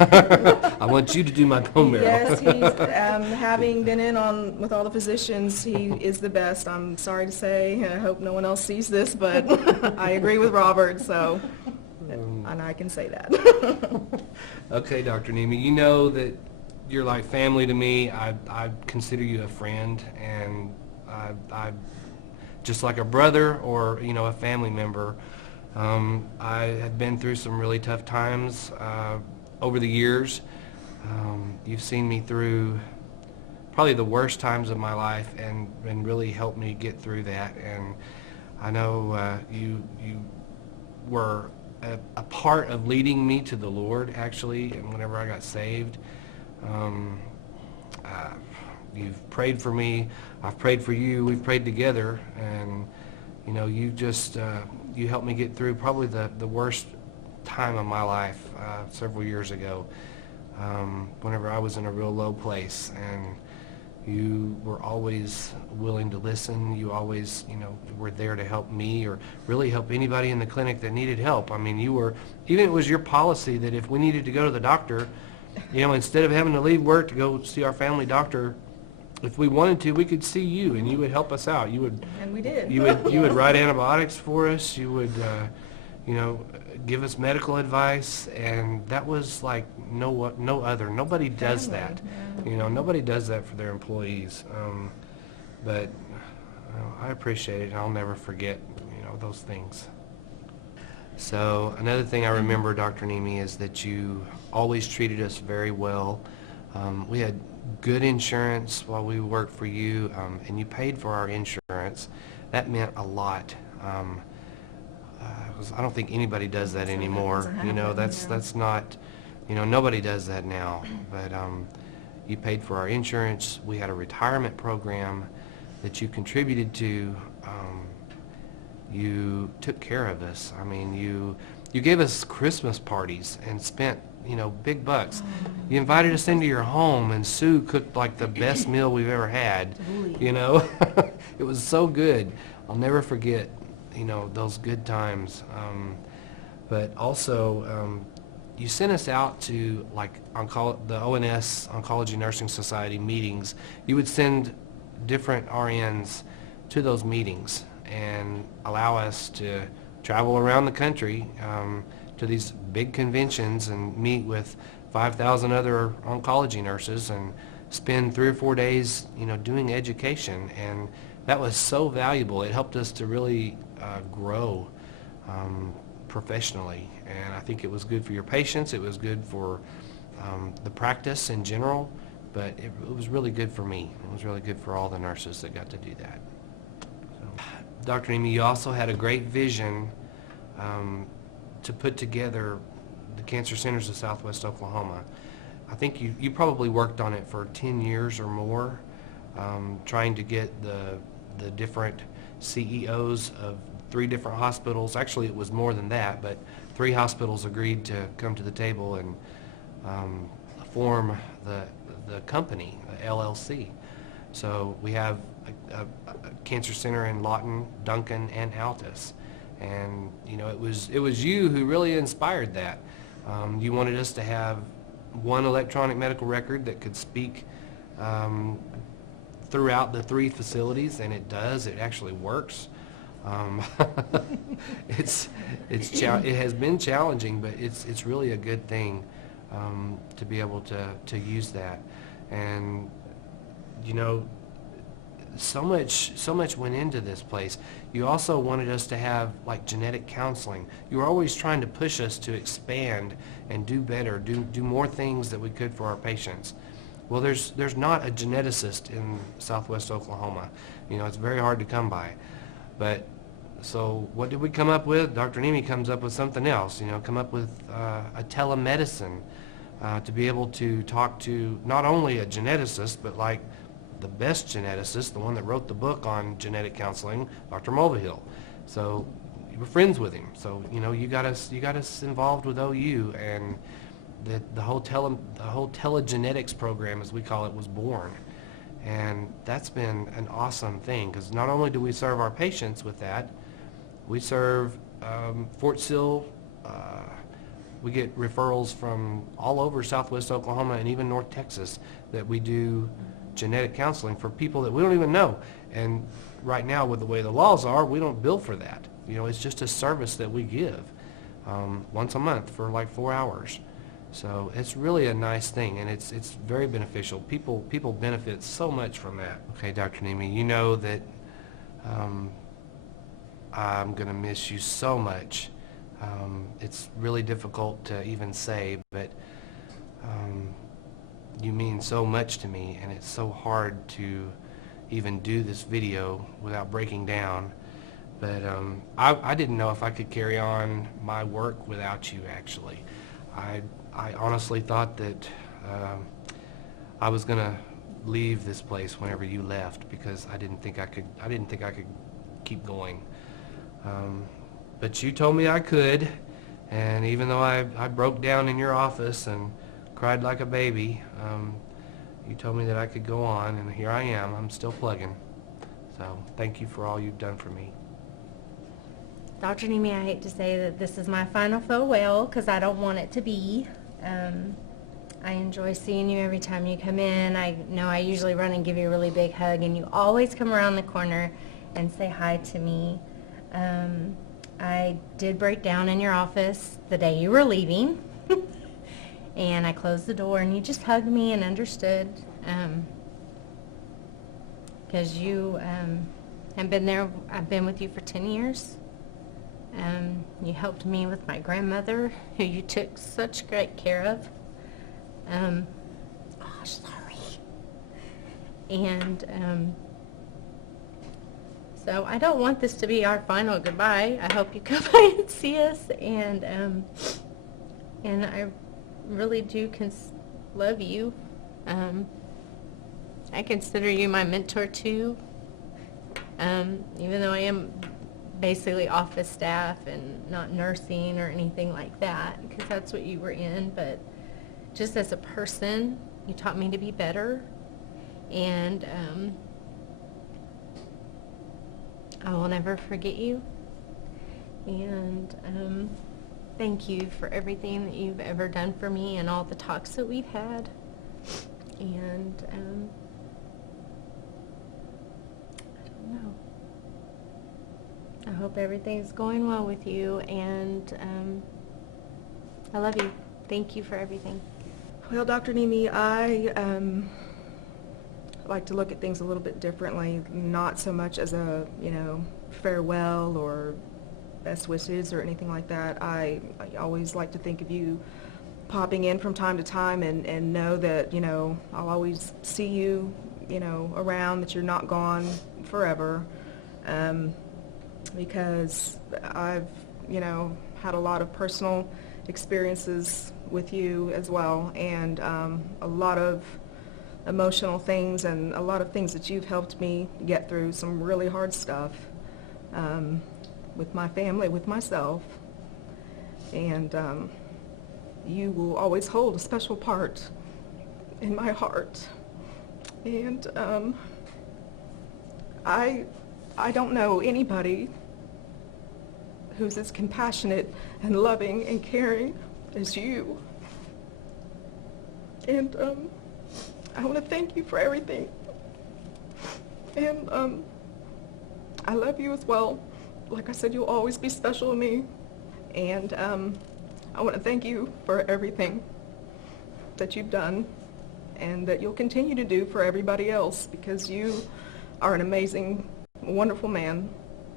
I want you to do my bone marrow. Yes, he's, having been in on with all the physicians, he is the best. I'm sorry to say, and I hope no one else sees this, but I agree with Robert, so, and I can say that. Okay, Dr. Nimeh, you know that you're like family to me. I consider you a friend, and I just like a brother or, you know, a family member. I have been through some really tough times over the years. You've seen me through probably the worst times of my life, and really helped me get through that. And I know you were a part of leading me to the Lord, actually, and whenever I got saved. You've prayed for me. I've prayed for you. We've prayed together, and you know, you just you helped me get through probably the worst time of my life several years ago. Whenever I was in a real low place, and you were always willing to listen. You always, you know, were there to help me, or really help anybody in the clinic that needed help. I mean, you were, even it was your policy that if we needed to go to the doctor, you know, instead of having to leave work to go see our family doctor, if we wanted to, we could see you, and you would help us out. You would, And we did. You would write antibiotics for us. You would, you know, give us medical advice, and that was like no other. Nobody does that. Yeah. You know, nobody does that for their employees. But I appreciate it, and I'll never forget, you know, those things. So another thing I remember, Dr. Nimeh, is that you always treated us very well. We had good insurance while we worked for you, and you paid for our insurance. That meant a lot. I don't think anybody does that anymore. You know, that's not, you know, nobody does that now. But you paid for our insurance. We had a retirement program that you contributed to. You took care of us. I mean, you gave us Christmas parties and spent, you know, big bucks. You invited us into your home, and Sue cooked like the best meal we've ever had. You know, it was so good. I'll never forget, you know, those good times. But also, you sent us out to like the ONS, Oncology Nursing Society meetings. You would send different RNs to those meetings and allow us to travel around the country to these big conventions and meet with 5,000 other oncology nurses and spend 3 or 4 days, you know, doing education. And that was so valuable. It helped us to really grow professionally. And I think it was good for your patients. It was good for the practice in general. But it was really good for me. It was really good for all the nurses that got to do that. So, Dr. Nimeh, you also had a great vision to put together the Cancer Centers of Southwest Oklahoma. I think you probably worked on it for 10 years or more. trying to get the different CEOs of 3 different hospitals. Actually, it was more than that, but 3 hospitals agreed to come to the table and form the company, LLC. So we have a cancer center in Lawton, Duncan, and Altus. And you know, it was you who really inspired that. You wanted us to have one electronic medical record that could speak throughout the 3 facilities, and it does. It actually works. It has been challenging, but it's really a good thing to be able to use that. And you know, so much went into this place. You also wanted us to have like genetic counseling. You were always trying to push us to expand and do better, do more things that we could for our patients. Well, there's not a geneticist in Southwest Oklahoma. You know, it's very hard to come by. But so what did we come up with? Dr. Nimeh comes up with something else. You know, come up with a telemedicine to be able to talk to not only a geneticist, but like the best geneticist, the one that wrote the book on genetic counseling, Dr. Mulvihill. So you were friends with him. So you know, you got us involved with OU, and the whole telegenetics program, as we call it, was born. And that's been an awesome thing, because not only do we serve our patients with that, we serve Fort Sill. We get referrals from all over Southwest Oklahoma and even North Texas that we do genetic counseling for people that we don't even know. And right now, with the way the laws are, we don't bill for that. You know, it's just a service that we give once a month for like 4 hours. So it's really a nice thing, and it's very beneficial. People benefit so much from that. Okay, Dr. Nimeh, you know that I'm going to miss you so much. It's really difficult to even say, but you mean so much to me, and it's so hard to even do this video without breaking down. But I didn't know if I could carry on my work without you, actually. I honestly thought that I was going to leave this place whenever you left, because I didn't think I could keep going. But you told me I could, and even though I broke down in your office and cried like a baby, you told me that I could go on, and here I am. I'm still plugging. So thank you for all you've done for me. Dr. Nimeh, I hate to say that this is my final farewell, because I don't want it to be. I enjoy seeing you every time you come in. I know I usually run and give you a really big hug, and you always come around the corner and say hi to me. I did break down in your office the day you were leaving, and I closed the door, and you just hugged me and understood, because you have been there. I've been with you for 10 years. You helped me with my grandmother, who you took such great care of. Sorry. And so I don't want this to be our final goodbye. I hope you come by and see us, and I really do love you. I consider you my mentor too, even though I am basically office staff and not nursing or anything like that, because that's what you were in. But just as a person, you taught me to be better, and I will never forget you. And thank you for everything that you've ever done for me and all the talks that we've had. And I don't know. I hope everything's going well with you, and I love you. Thank you for everything. Well, Dr. Nimeh, I like to look at things a little bit differently, not so much as a, farewell or best wishes or anything like that. I always like to think of you popping in from time to time, and know that, I'll always see you, around, that you're not gone forever. Because I've, had a lot of personal experiences with you as well, and a lot of emotional things and a lot of things that you've helped me get through some really hard stuff with my family, with myself. And you will always hold a special part in my heart. And I don't know anybody who's as compassionate and loving and caring as you. And I want to thank you for everything. And I love you as well. Like I said, you'll always be special to me. And I want to thank you for everything that you've done and that you'll continue to do for everybody else, because you are an amazing, wonderful man.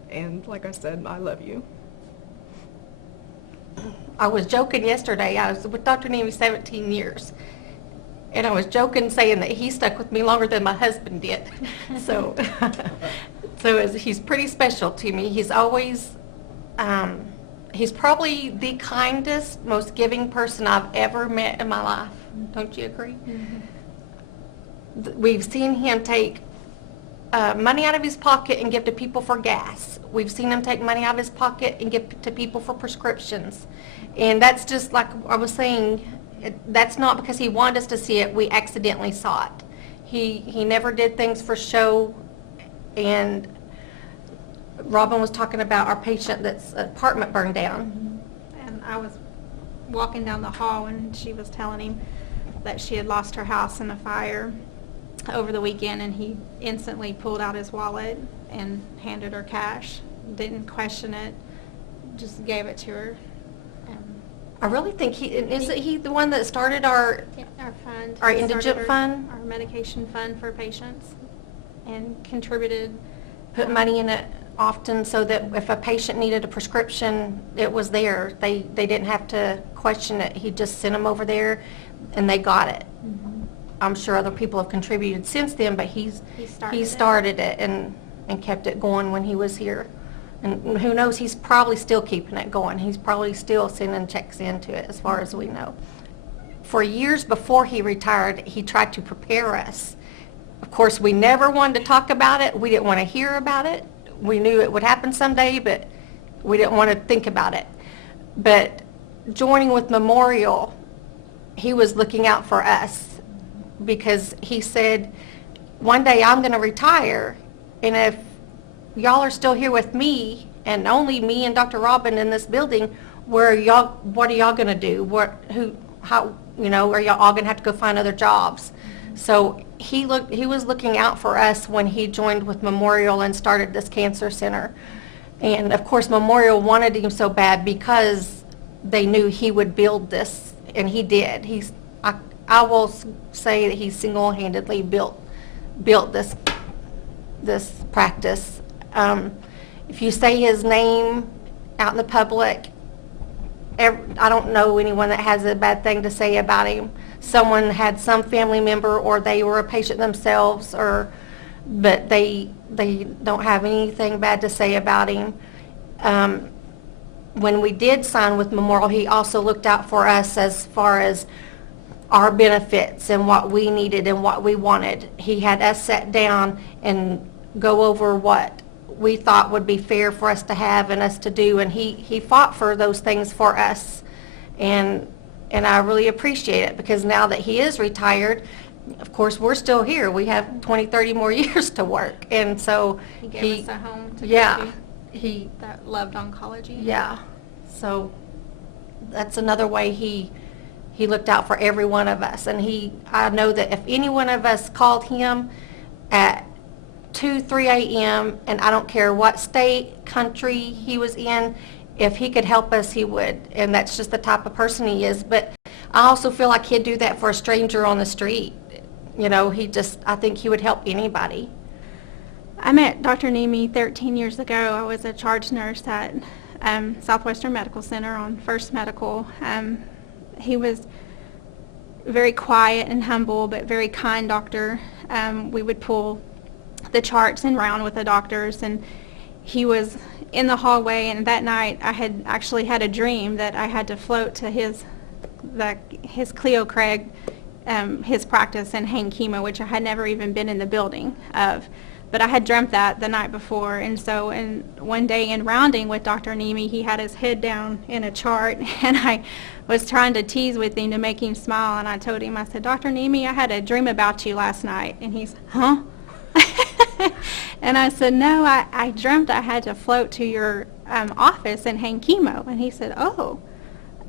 And like I said, I love you. I was joking yesterday. I was with Dr. Nimeh 17 years. And I was joking saying that he stuck with me longer than my husband did. So he's pretty special to me. He's always, he's probably the kindest, most giving person I've ever met in my life. Don't you agree? Mm-hmm. We've seen him take money out of his pocket and give to people for gas. We've seen him take money out of his pocket and give to people for prescriptions. And that's just like I was saying, that's not because he wanted us to see it. We accidentally saw it. He never did things for show. And Robin was talking about our patient that's apartment burned down. And I was walking down the hall and she was telling him that she had lost her house in a fire over the weekend, and he instantly pulled out his wallet and handed her cash. Didn't question it, just gave it to her. I really think isn't he the one that started our fund, our indigent fund, our medication fund for patients, and contributed, put money in it often so that if a patient needed a prescription, it was there. They didn't have to question it. He just sent them over there and they got it. Mm-hmm. I'm sure other people have contributed since then, but he started it and kept it going when he was here. And who knows, he's probably still keeping it going. He's probably still sending checks into it, as far as we know. For years before he retired, he tried to prepare us. Of course, we never wanted to talk about it. We didn't want to hear about it. We knew it would happen someday, but we didn't want to think about it. But joining with Memorial, he was looking out for us, because he said, one day I'm going to retire, and if y'all are still here with me, and only me and Dr. Robin in this building, what are y'all going to do? How, are y'all all going to have to go find other jobs? So he was looking out for us when he joined with Memorial and started this cancer center. And of course, Memorial wanted him so bad because they knew he would build this, and he did. I will say that he single-handedly built this practice. If you say his name out in the public, I don't know anyone that has a bad thing to say about him. Someone had some family member, or they were a patient themselves, but they don't have anything bad to say about him. When we did sign with Memorial, he also looked out for us as far as our benefits and what we needed and what we wanted. He had us sit down and go over what we thought would be fair for us to have and us to do, and he fought for those things for us, and I really appreciate it, because now that he is retired, of course we're still here. We have 20-30 more years to work, and so he gave us a home to go to that loved oncology. Yeah, so that's another way he looked out for every one of us. And I know that if any one of us called him at 2, 3 a.m., and I don't care what state, country he was in, if he could help us, he would. And that's just the type of person he is. But I also feel like he'd do that for a stranger on the street. I think he would help anybody. I met Dr. Nimeh 13 years ago. I was a charge nurse at Southwestern Medical Center on First Medical. He was very quiet and humble, but very kind doctor. We would pull the charts and round with the doctors, and he was in the hallway, and that night I had actually had a dream that I had to float to his Cleo Craig his practice in Hain Chemo, which I had never even been in the building of. But I had dreamt that the night before, and so one day in rounding with Dr. Nimeh, he had his head down in a chart, and I was trying to tease with him to make him smile, and I told him, I said, Dr. Nimeh, I had a dream about you last night. And he's, huh? And I said, no, I dreamt I had to float to your office in Hain Chemo. And he said, oh,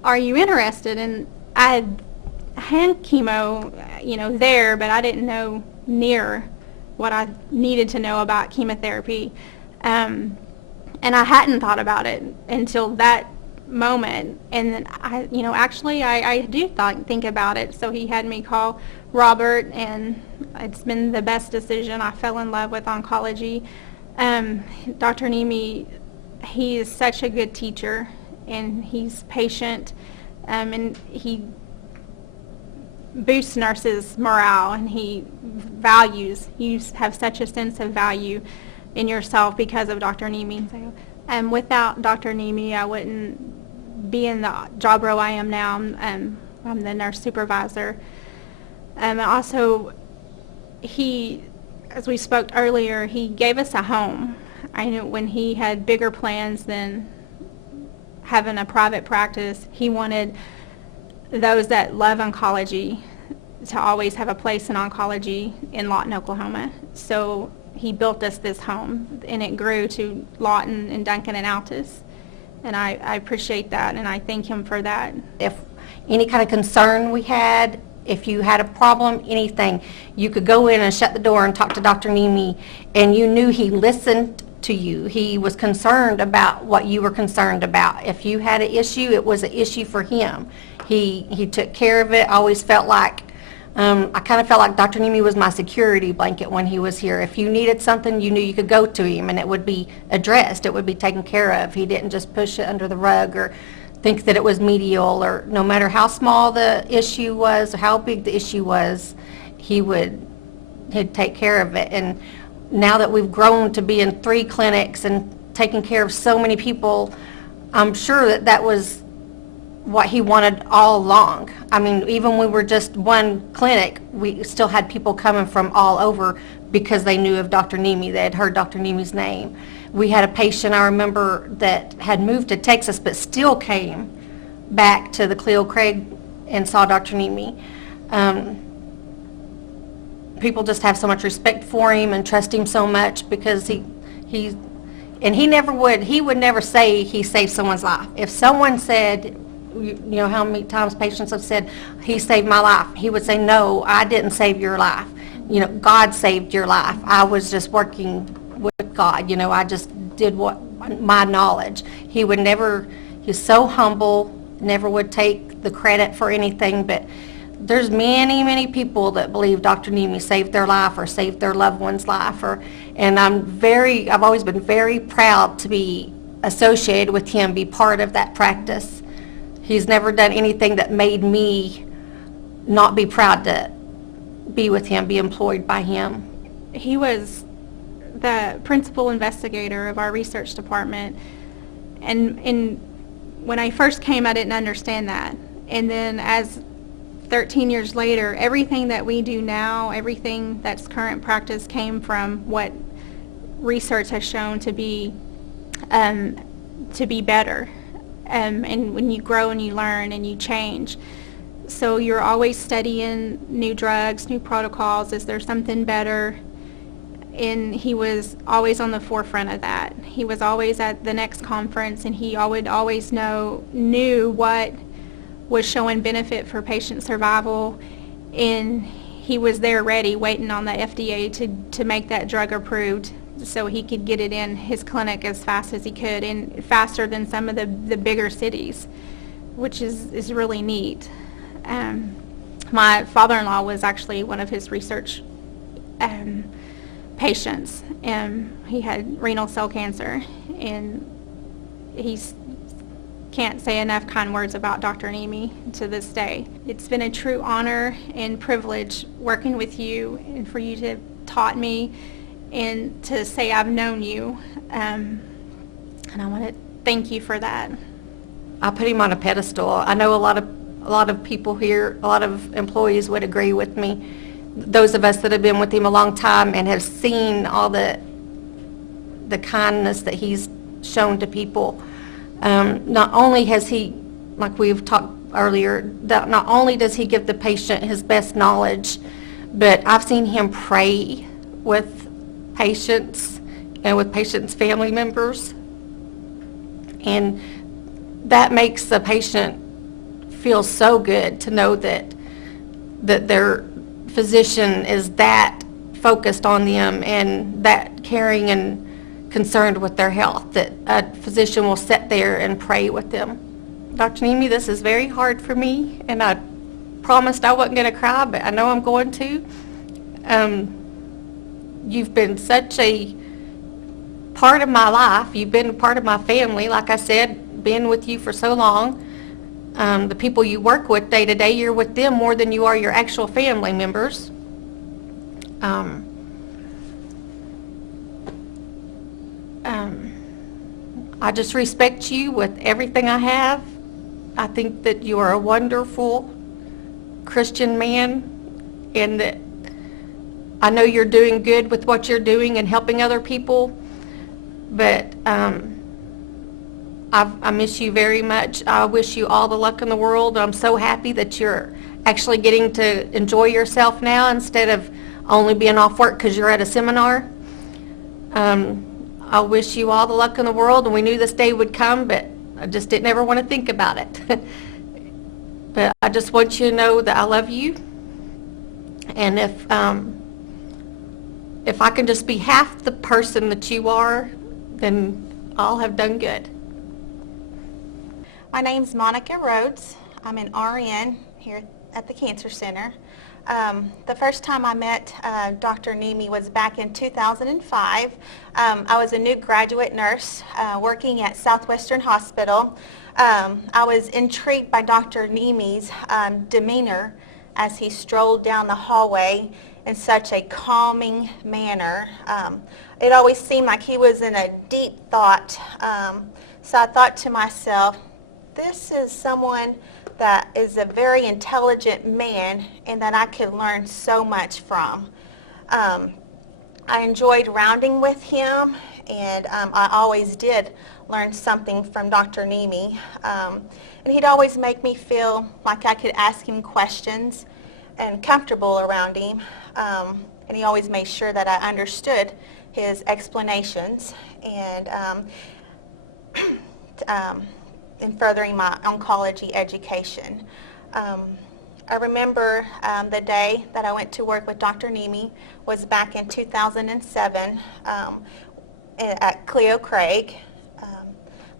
are you interested? And I had Hain Chemo, there, but I didn't know near what I needed to know about chemotherapy. And I hadn't thought about it until that moment. And then I do think about it. So he had me call Robert, and it's been the best decision. I fell in love with oncology. Dr. Nimeh, he is such a good teacher, and he's patient, and he boosts nurses' morale, and he values. You have such a sense of value in yourself because of Dr. Nimeh. And without Dr. Nimeh, I wouldn't be in the job role I am now. I'm the nurse supervisor. Also, he, as we spoke earlier, he gave us a home. I knew when he had bigger plans than having a private practice, he wanted those that love oncology to always have a place in oncology in Lawton, Oklahoma. So he built us this home, and it grew to Lawton and Duncan and Altus. And I appreciate that, and I thank him for that. If any kind of concern we had, if you had a problem, anything, you could go in and shut the door and talk to Dr. Nimeh, and you knew he listened to you. He was concerned about what you were concerned about. If you had an issue, it was an issue for him. He took care of it. I always felt like, I kind of felt like Dr. Nimeh was my security blanket when he was here. If you needed something, you knew you could go to him, and it would be addressed. It would be taken care of. He didn't just push it under the rug or think that it was medial, or no matter how small the issue was or how big the issue was, he'd take care of it. And now that we've grown to be in 3 clinics and taking care of so many people, I'm sure that was what he wanted all along. I mean, even when we were just one clinic, we still had people coming from all over because they knew of Dr. Nimeh. They had heard Dr. Nimeh's name. We had a patient, I remember, that had moved to Texas but still came back to the Cleo Craig and saw Dr. Nimeh. People just have so much respect for him and trust him so much because he would never say he saved someone's life. If someone said, you know how many times patients have said, he saved my life, he would say, no, I didn't save your life. God saved your life. I was just working with God. I just did what my knowledge. He's so humble, never would take the credit for anything, but there's many, many people that believe Dr. Nimeh saved their life or saved their loved one's life. And I've always been very proud to be associated with him, be part of that practice. He's never done anything that made me not be proud to be with him, be employed by him. He was the principal investigator of our research department, and when I first came, I didn't understand that. And then as 13 years later, everything that we do now, everything that's current practice came from what research has shown to be better. And when you grow and you learn and you change. So you're always studying new drugs, new protocols. Is there something better? And he was always on the forefront of that. He was always at the next conference, and he would always knew what was showing benefit for patient survival, and he was there ready, waiting on the FDA to make that drug approved so he could get it in his clinic as fast as he could, and faster than some of the bigger cities, which is really neat. My father-in-law was actually one of his research patients, and he had renal cell cancer, and he's can't say enough kind words about Dr. Nimeh to this day. It's been a true honor and privilege working with you, and for you to have taught me and to say I've known you, and I want to thank you for that. I put him on a pedestal. I know a lot of a lot of people here, a lot of employees would agree with me. Those of us that have been with him a long time and have seen all the kindness that he's shown to people. Not only has he, like we've talked earlier, that not only does he give the patient his best knowledge, but I've seen him pray with patients and with patients' family members. And that makes the patient feel so good to know that their physician is that focused on them and that caring and concerned with their health, that a physician will sit there and pray with them. Dr. Nimeh, this is very hard for me, and I promised I wasn't going to cry, but I know I'm going to. You've been such a part of my life. You've been part of my family. Like I said, been with you for so long. The people you work with day to day, you're with them more than you are your actual family members. I just respect you with everything I have. I think that you are a wonderful Christian man, and that I know you're doing good with what you're doing and helping other people, but I miss you very much. I wish you all the luck in the world. I'm so happy that you're actually getting to enjoy yourself now instead of only being off work because you're at a seminar. I wish you all the luck in the world, and we knew this day would come, but I just didn't ever want to think about it. But I just want you to know that I love you, and if I can just be half the person that you are, then I'll have done good. My name's Monica Rhodes. I'm an RN here at the Cancer Center. The first time I met Dr. Nimeh was back in 2005. I was a new graduate nurse working at Southwestern Hospital. I was intrigued by Dr. Nimeh's demeanor as he strolled down the hallway in such a calming manner. It always seemed like he was in a deep thought. So I thought to myself, this is someone that is a very intelligent man and that I could learn so much from. I enjoyed rounding with him, and I always did learn something from Dr. Nimeh. And he'd always make me feel like I could ask him questions and comfortable around him. And he always made sure that I understood his explanations, and in furthering my oncology education. I remember the day that I went to work with Dr. Nimeh was back in 2007 at Cleo Craig.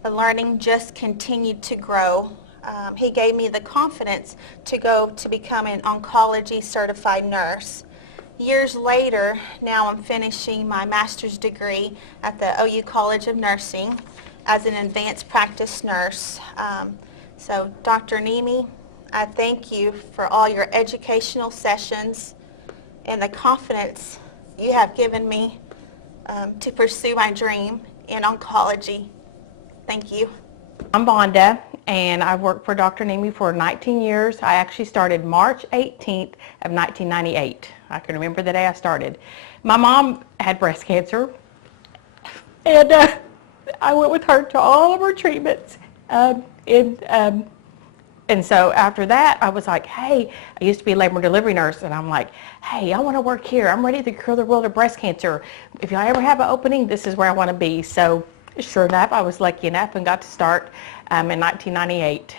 The learning just continued to grow. He gave me the confidence to go to become an oncology certified nurse. Years later, now I'm finishing my master's degree at the OU College of Nursing as an advanced practice nurse. So Dr. Nimeh, I thank you for all your educational sessions and the confidence you have given me to pursue my dream in oncology. Thank you. I'm Vonda, and I've worked for Dr. Nimeh for 19 years. I actually started March 18th of 1998. I can remember the day I started. My mom had breast cancer, and I went with her to all of her treatments. And so after that, I was like, hey, I used to be a labor and delivery nurse, and I'm like, hey, I want to work here. I'm ready to cure the world of breast cancer. If I ever have an opening, this is where I want to be. So sure enough, I was lucky enough and got to start in 1998.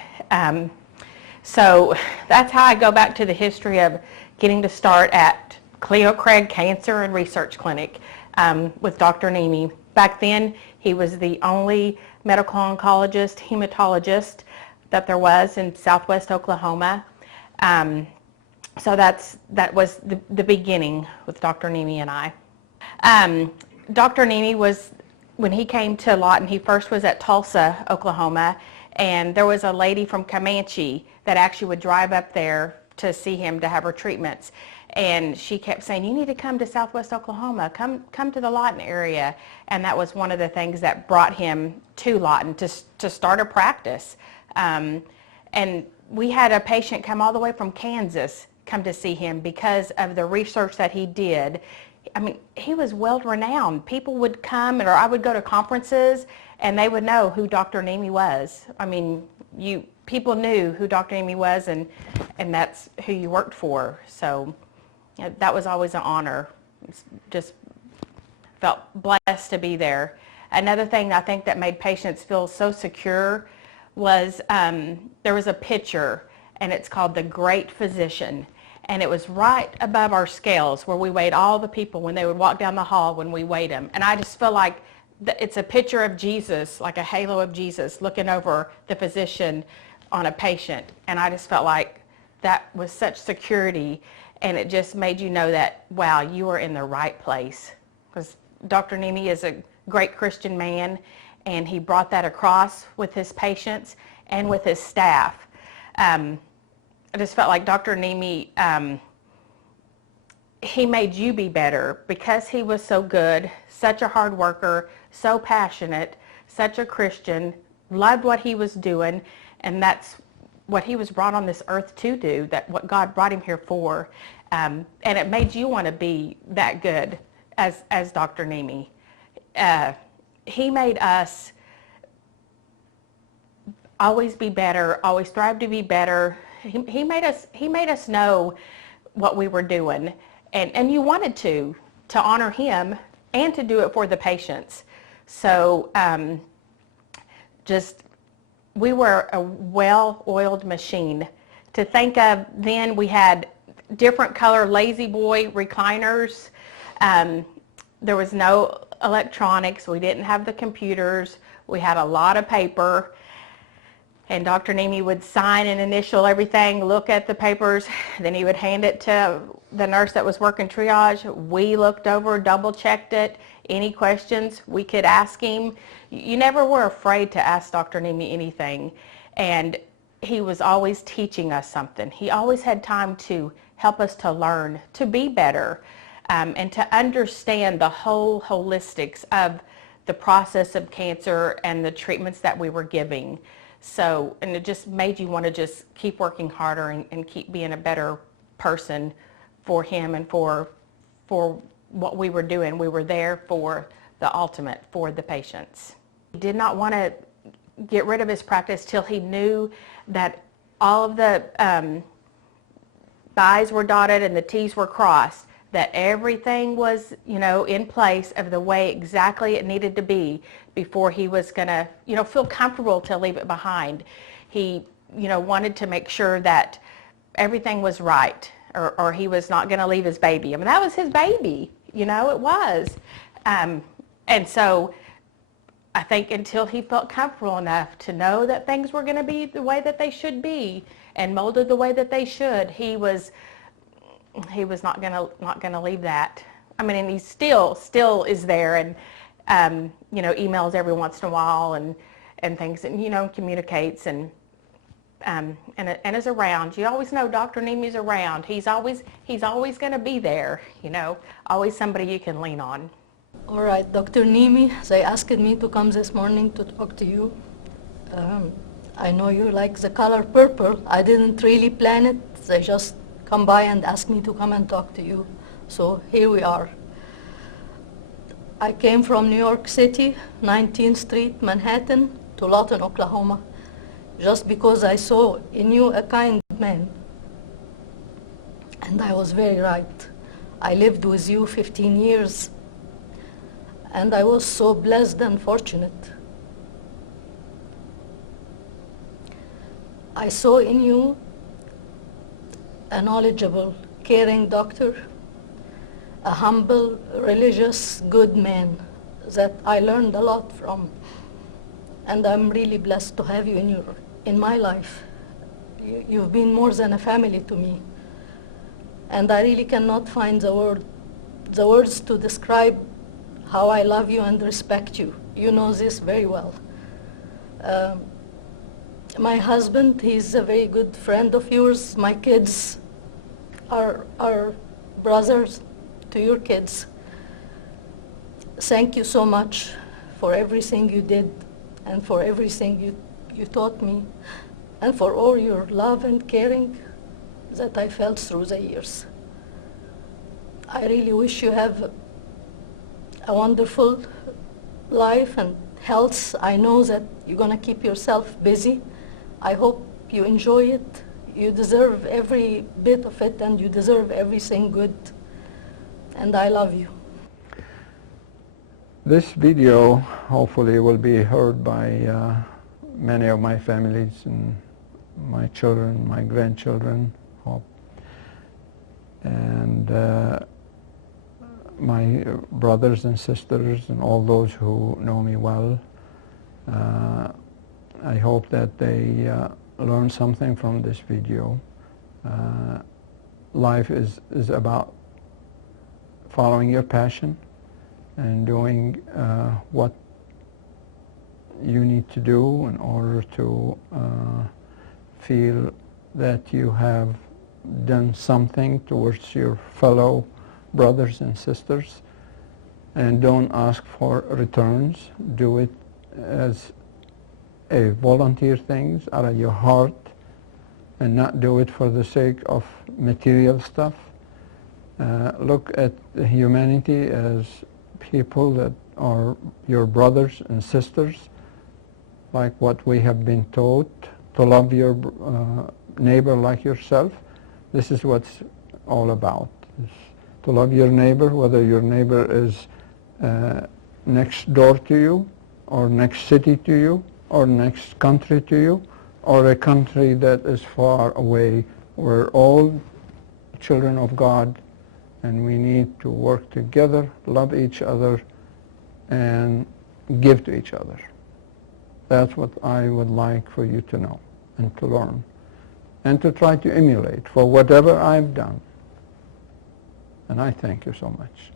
So that's how I go back to the history of getting to start at Cleo Craig Cancer and Research Clinic with Dr. Nimeh. Back then, he was the only medical oncologist, hematologist that there was in Southwest Oklahoma. So that was the beginning with Dr. Nimeh and I. Dr. Nimeh was, when he came to Lawton, he first was at Tulsa, Oklahoma, and there was a lady from Comanche that actually would drive up there to see him to have her treatments. And she kept saying, you need to come to Southwest Oklahoma, come to the Lawton area. And that was one of the things that brought him to Lawton to start a practice. And we had a patient come all the way from Kansas come to see him because of the research that he did. I mean, he was well-renowned. People would come, or I would go to conferences, and they would know who Dr. Nimeh was. I mean, people knew who Dr. Nimeh was, and that's who you worked for. So that was always an honor. Just felt blessed to be there. Another thing I think that made patients feel so secure was there was a picture, and it's called The Great Physician. And it was right above our scales where we weighed all the people when they would walk down the hall when we weighed them. And I just feel like it's a picture of Jesus, like a halo of Jesus looking over the physician on a patient. And I just felt like that was such security, and it just made you know that, wow, you are in the right place. Because Dr. Nimeh is a great Christian man, and he brought that across with his patients and with his staff. I just felt like Dr. Nimeh, he made you be better because he was so good, such a hard worker, so passionate, such a Christian, loved what he was doing, and that's what he was brought on this earth to do, that what God brought him here for. And it made you want to be that good as Dr. Nimeh. He made us always be better, always strive to be better. He made us know what we were doing, and you wanted to honor him and to do it for the patients. So we were a well-oiled machine. To think of then, we had different color Lazy Boy recliners. There was no electronics. We didn't have the computers. We had a lot of paper. And Dr. Nimeh would sign and initial everything, look at the papers, then he would hand it to the nurse that was working triage. We looked over, double-checked it. Any questions we could ask him. You never were afraid to ask Dr. Nimeh anything. And he was always teaching us something. He always had time to help us to learn, to be better, and to understand the whole holistics of the process of cancer and the treatments that we were giving. So, and it just made you want to just keep working harder and keep being a better person for him and for what we were doing. We were there for the ultimate, for the patients. He did not want to get rid of his practice till he knew that all of the I's were dotted and the T's were crossed, that everything was, in place of the way exactly it needed to be before he was going to, feel comfortable to leave it behind. He, wanted to make sure that everything was right, or he was not going to leave his baby. I mean, that was his baby, it was. And so I think until he felt comfortable enough to know that things were going to be the way that they should be and molded the way that they should, he was not gonna leave that. I mean, and he still is there, and emails every once in a while and things, and communicates and is around. You always know Dr. Nimeh's around. He's always gonna be there. Always somebody you can lean on. All right, Dr. Nimeh, they asked me to come this morning to talk to you. I know you like the color purple. I didn't really plan it. They just come by and ask me to come and talk to you. So here we are. I came from New York City, 19th Street, Manhattan, to Lawton, Oklahoma, just because I saw in you a kind man. And I was very right. I lived with you 15 years, and I was so blessed and fortunate. I saw in you a knowledgeable, caring doctor, a humble, religious, good man that I learned a lot from. And I'm really blessed to have you in my life. You've been more than a family to me. And I really cannot find the words to describe how I love you and respect you. You know this very well. My husband, he's a very good friend of yours. My kids are brothers to your kids. Thank you so much for everything you did and for everything you taught me. and for all your love and caring that I felt through the years. I really wish you have a wonderful life and health. I know that you're going to keep yourself busy. I hope you enjoy it. You deserve every bit of it, and you deserve everything good. And I love you. This video hopefully will be heard by many of my families and my children, my grandchildren, hope. And my brothers and sisters and all those who know me well. I hope that they learn something from this video. Life is about following your passion and doing what you need to do in order to feel that you have done something towards your fellow brothers and sisters, and don't ask for returns. Do it as a volunteer thing out of your heart, and not do it for the sake of material stuff. Look at humanity as people that are your brothers and sisters, like what we have been taught, to love your neighbor like yourself. This is what's all about. To love your neighbor, whether your neighbor is next door to you, or next city to you, or next country to you, or a country that is far away. We're all children of God, and we need to work together, love each other, and give to each other. That's what I would like for you to know and to learn, and to try to emulate for whatever I've done. And I thank you so much.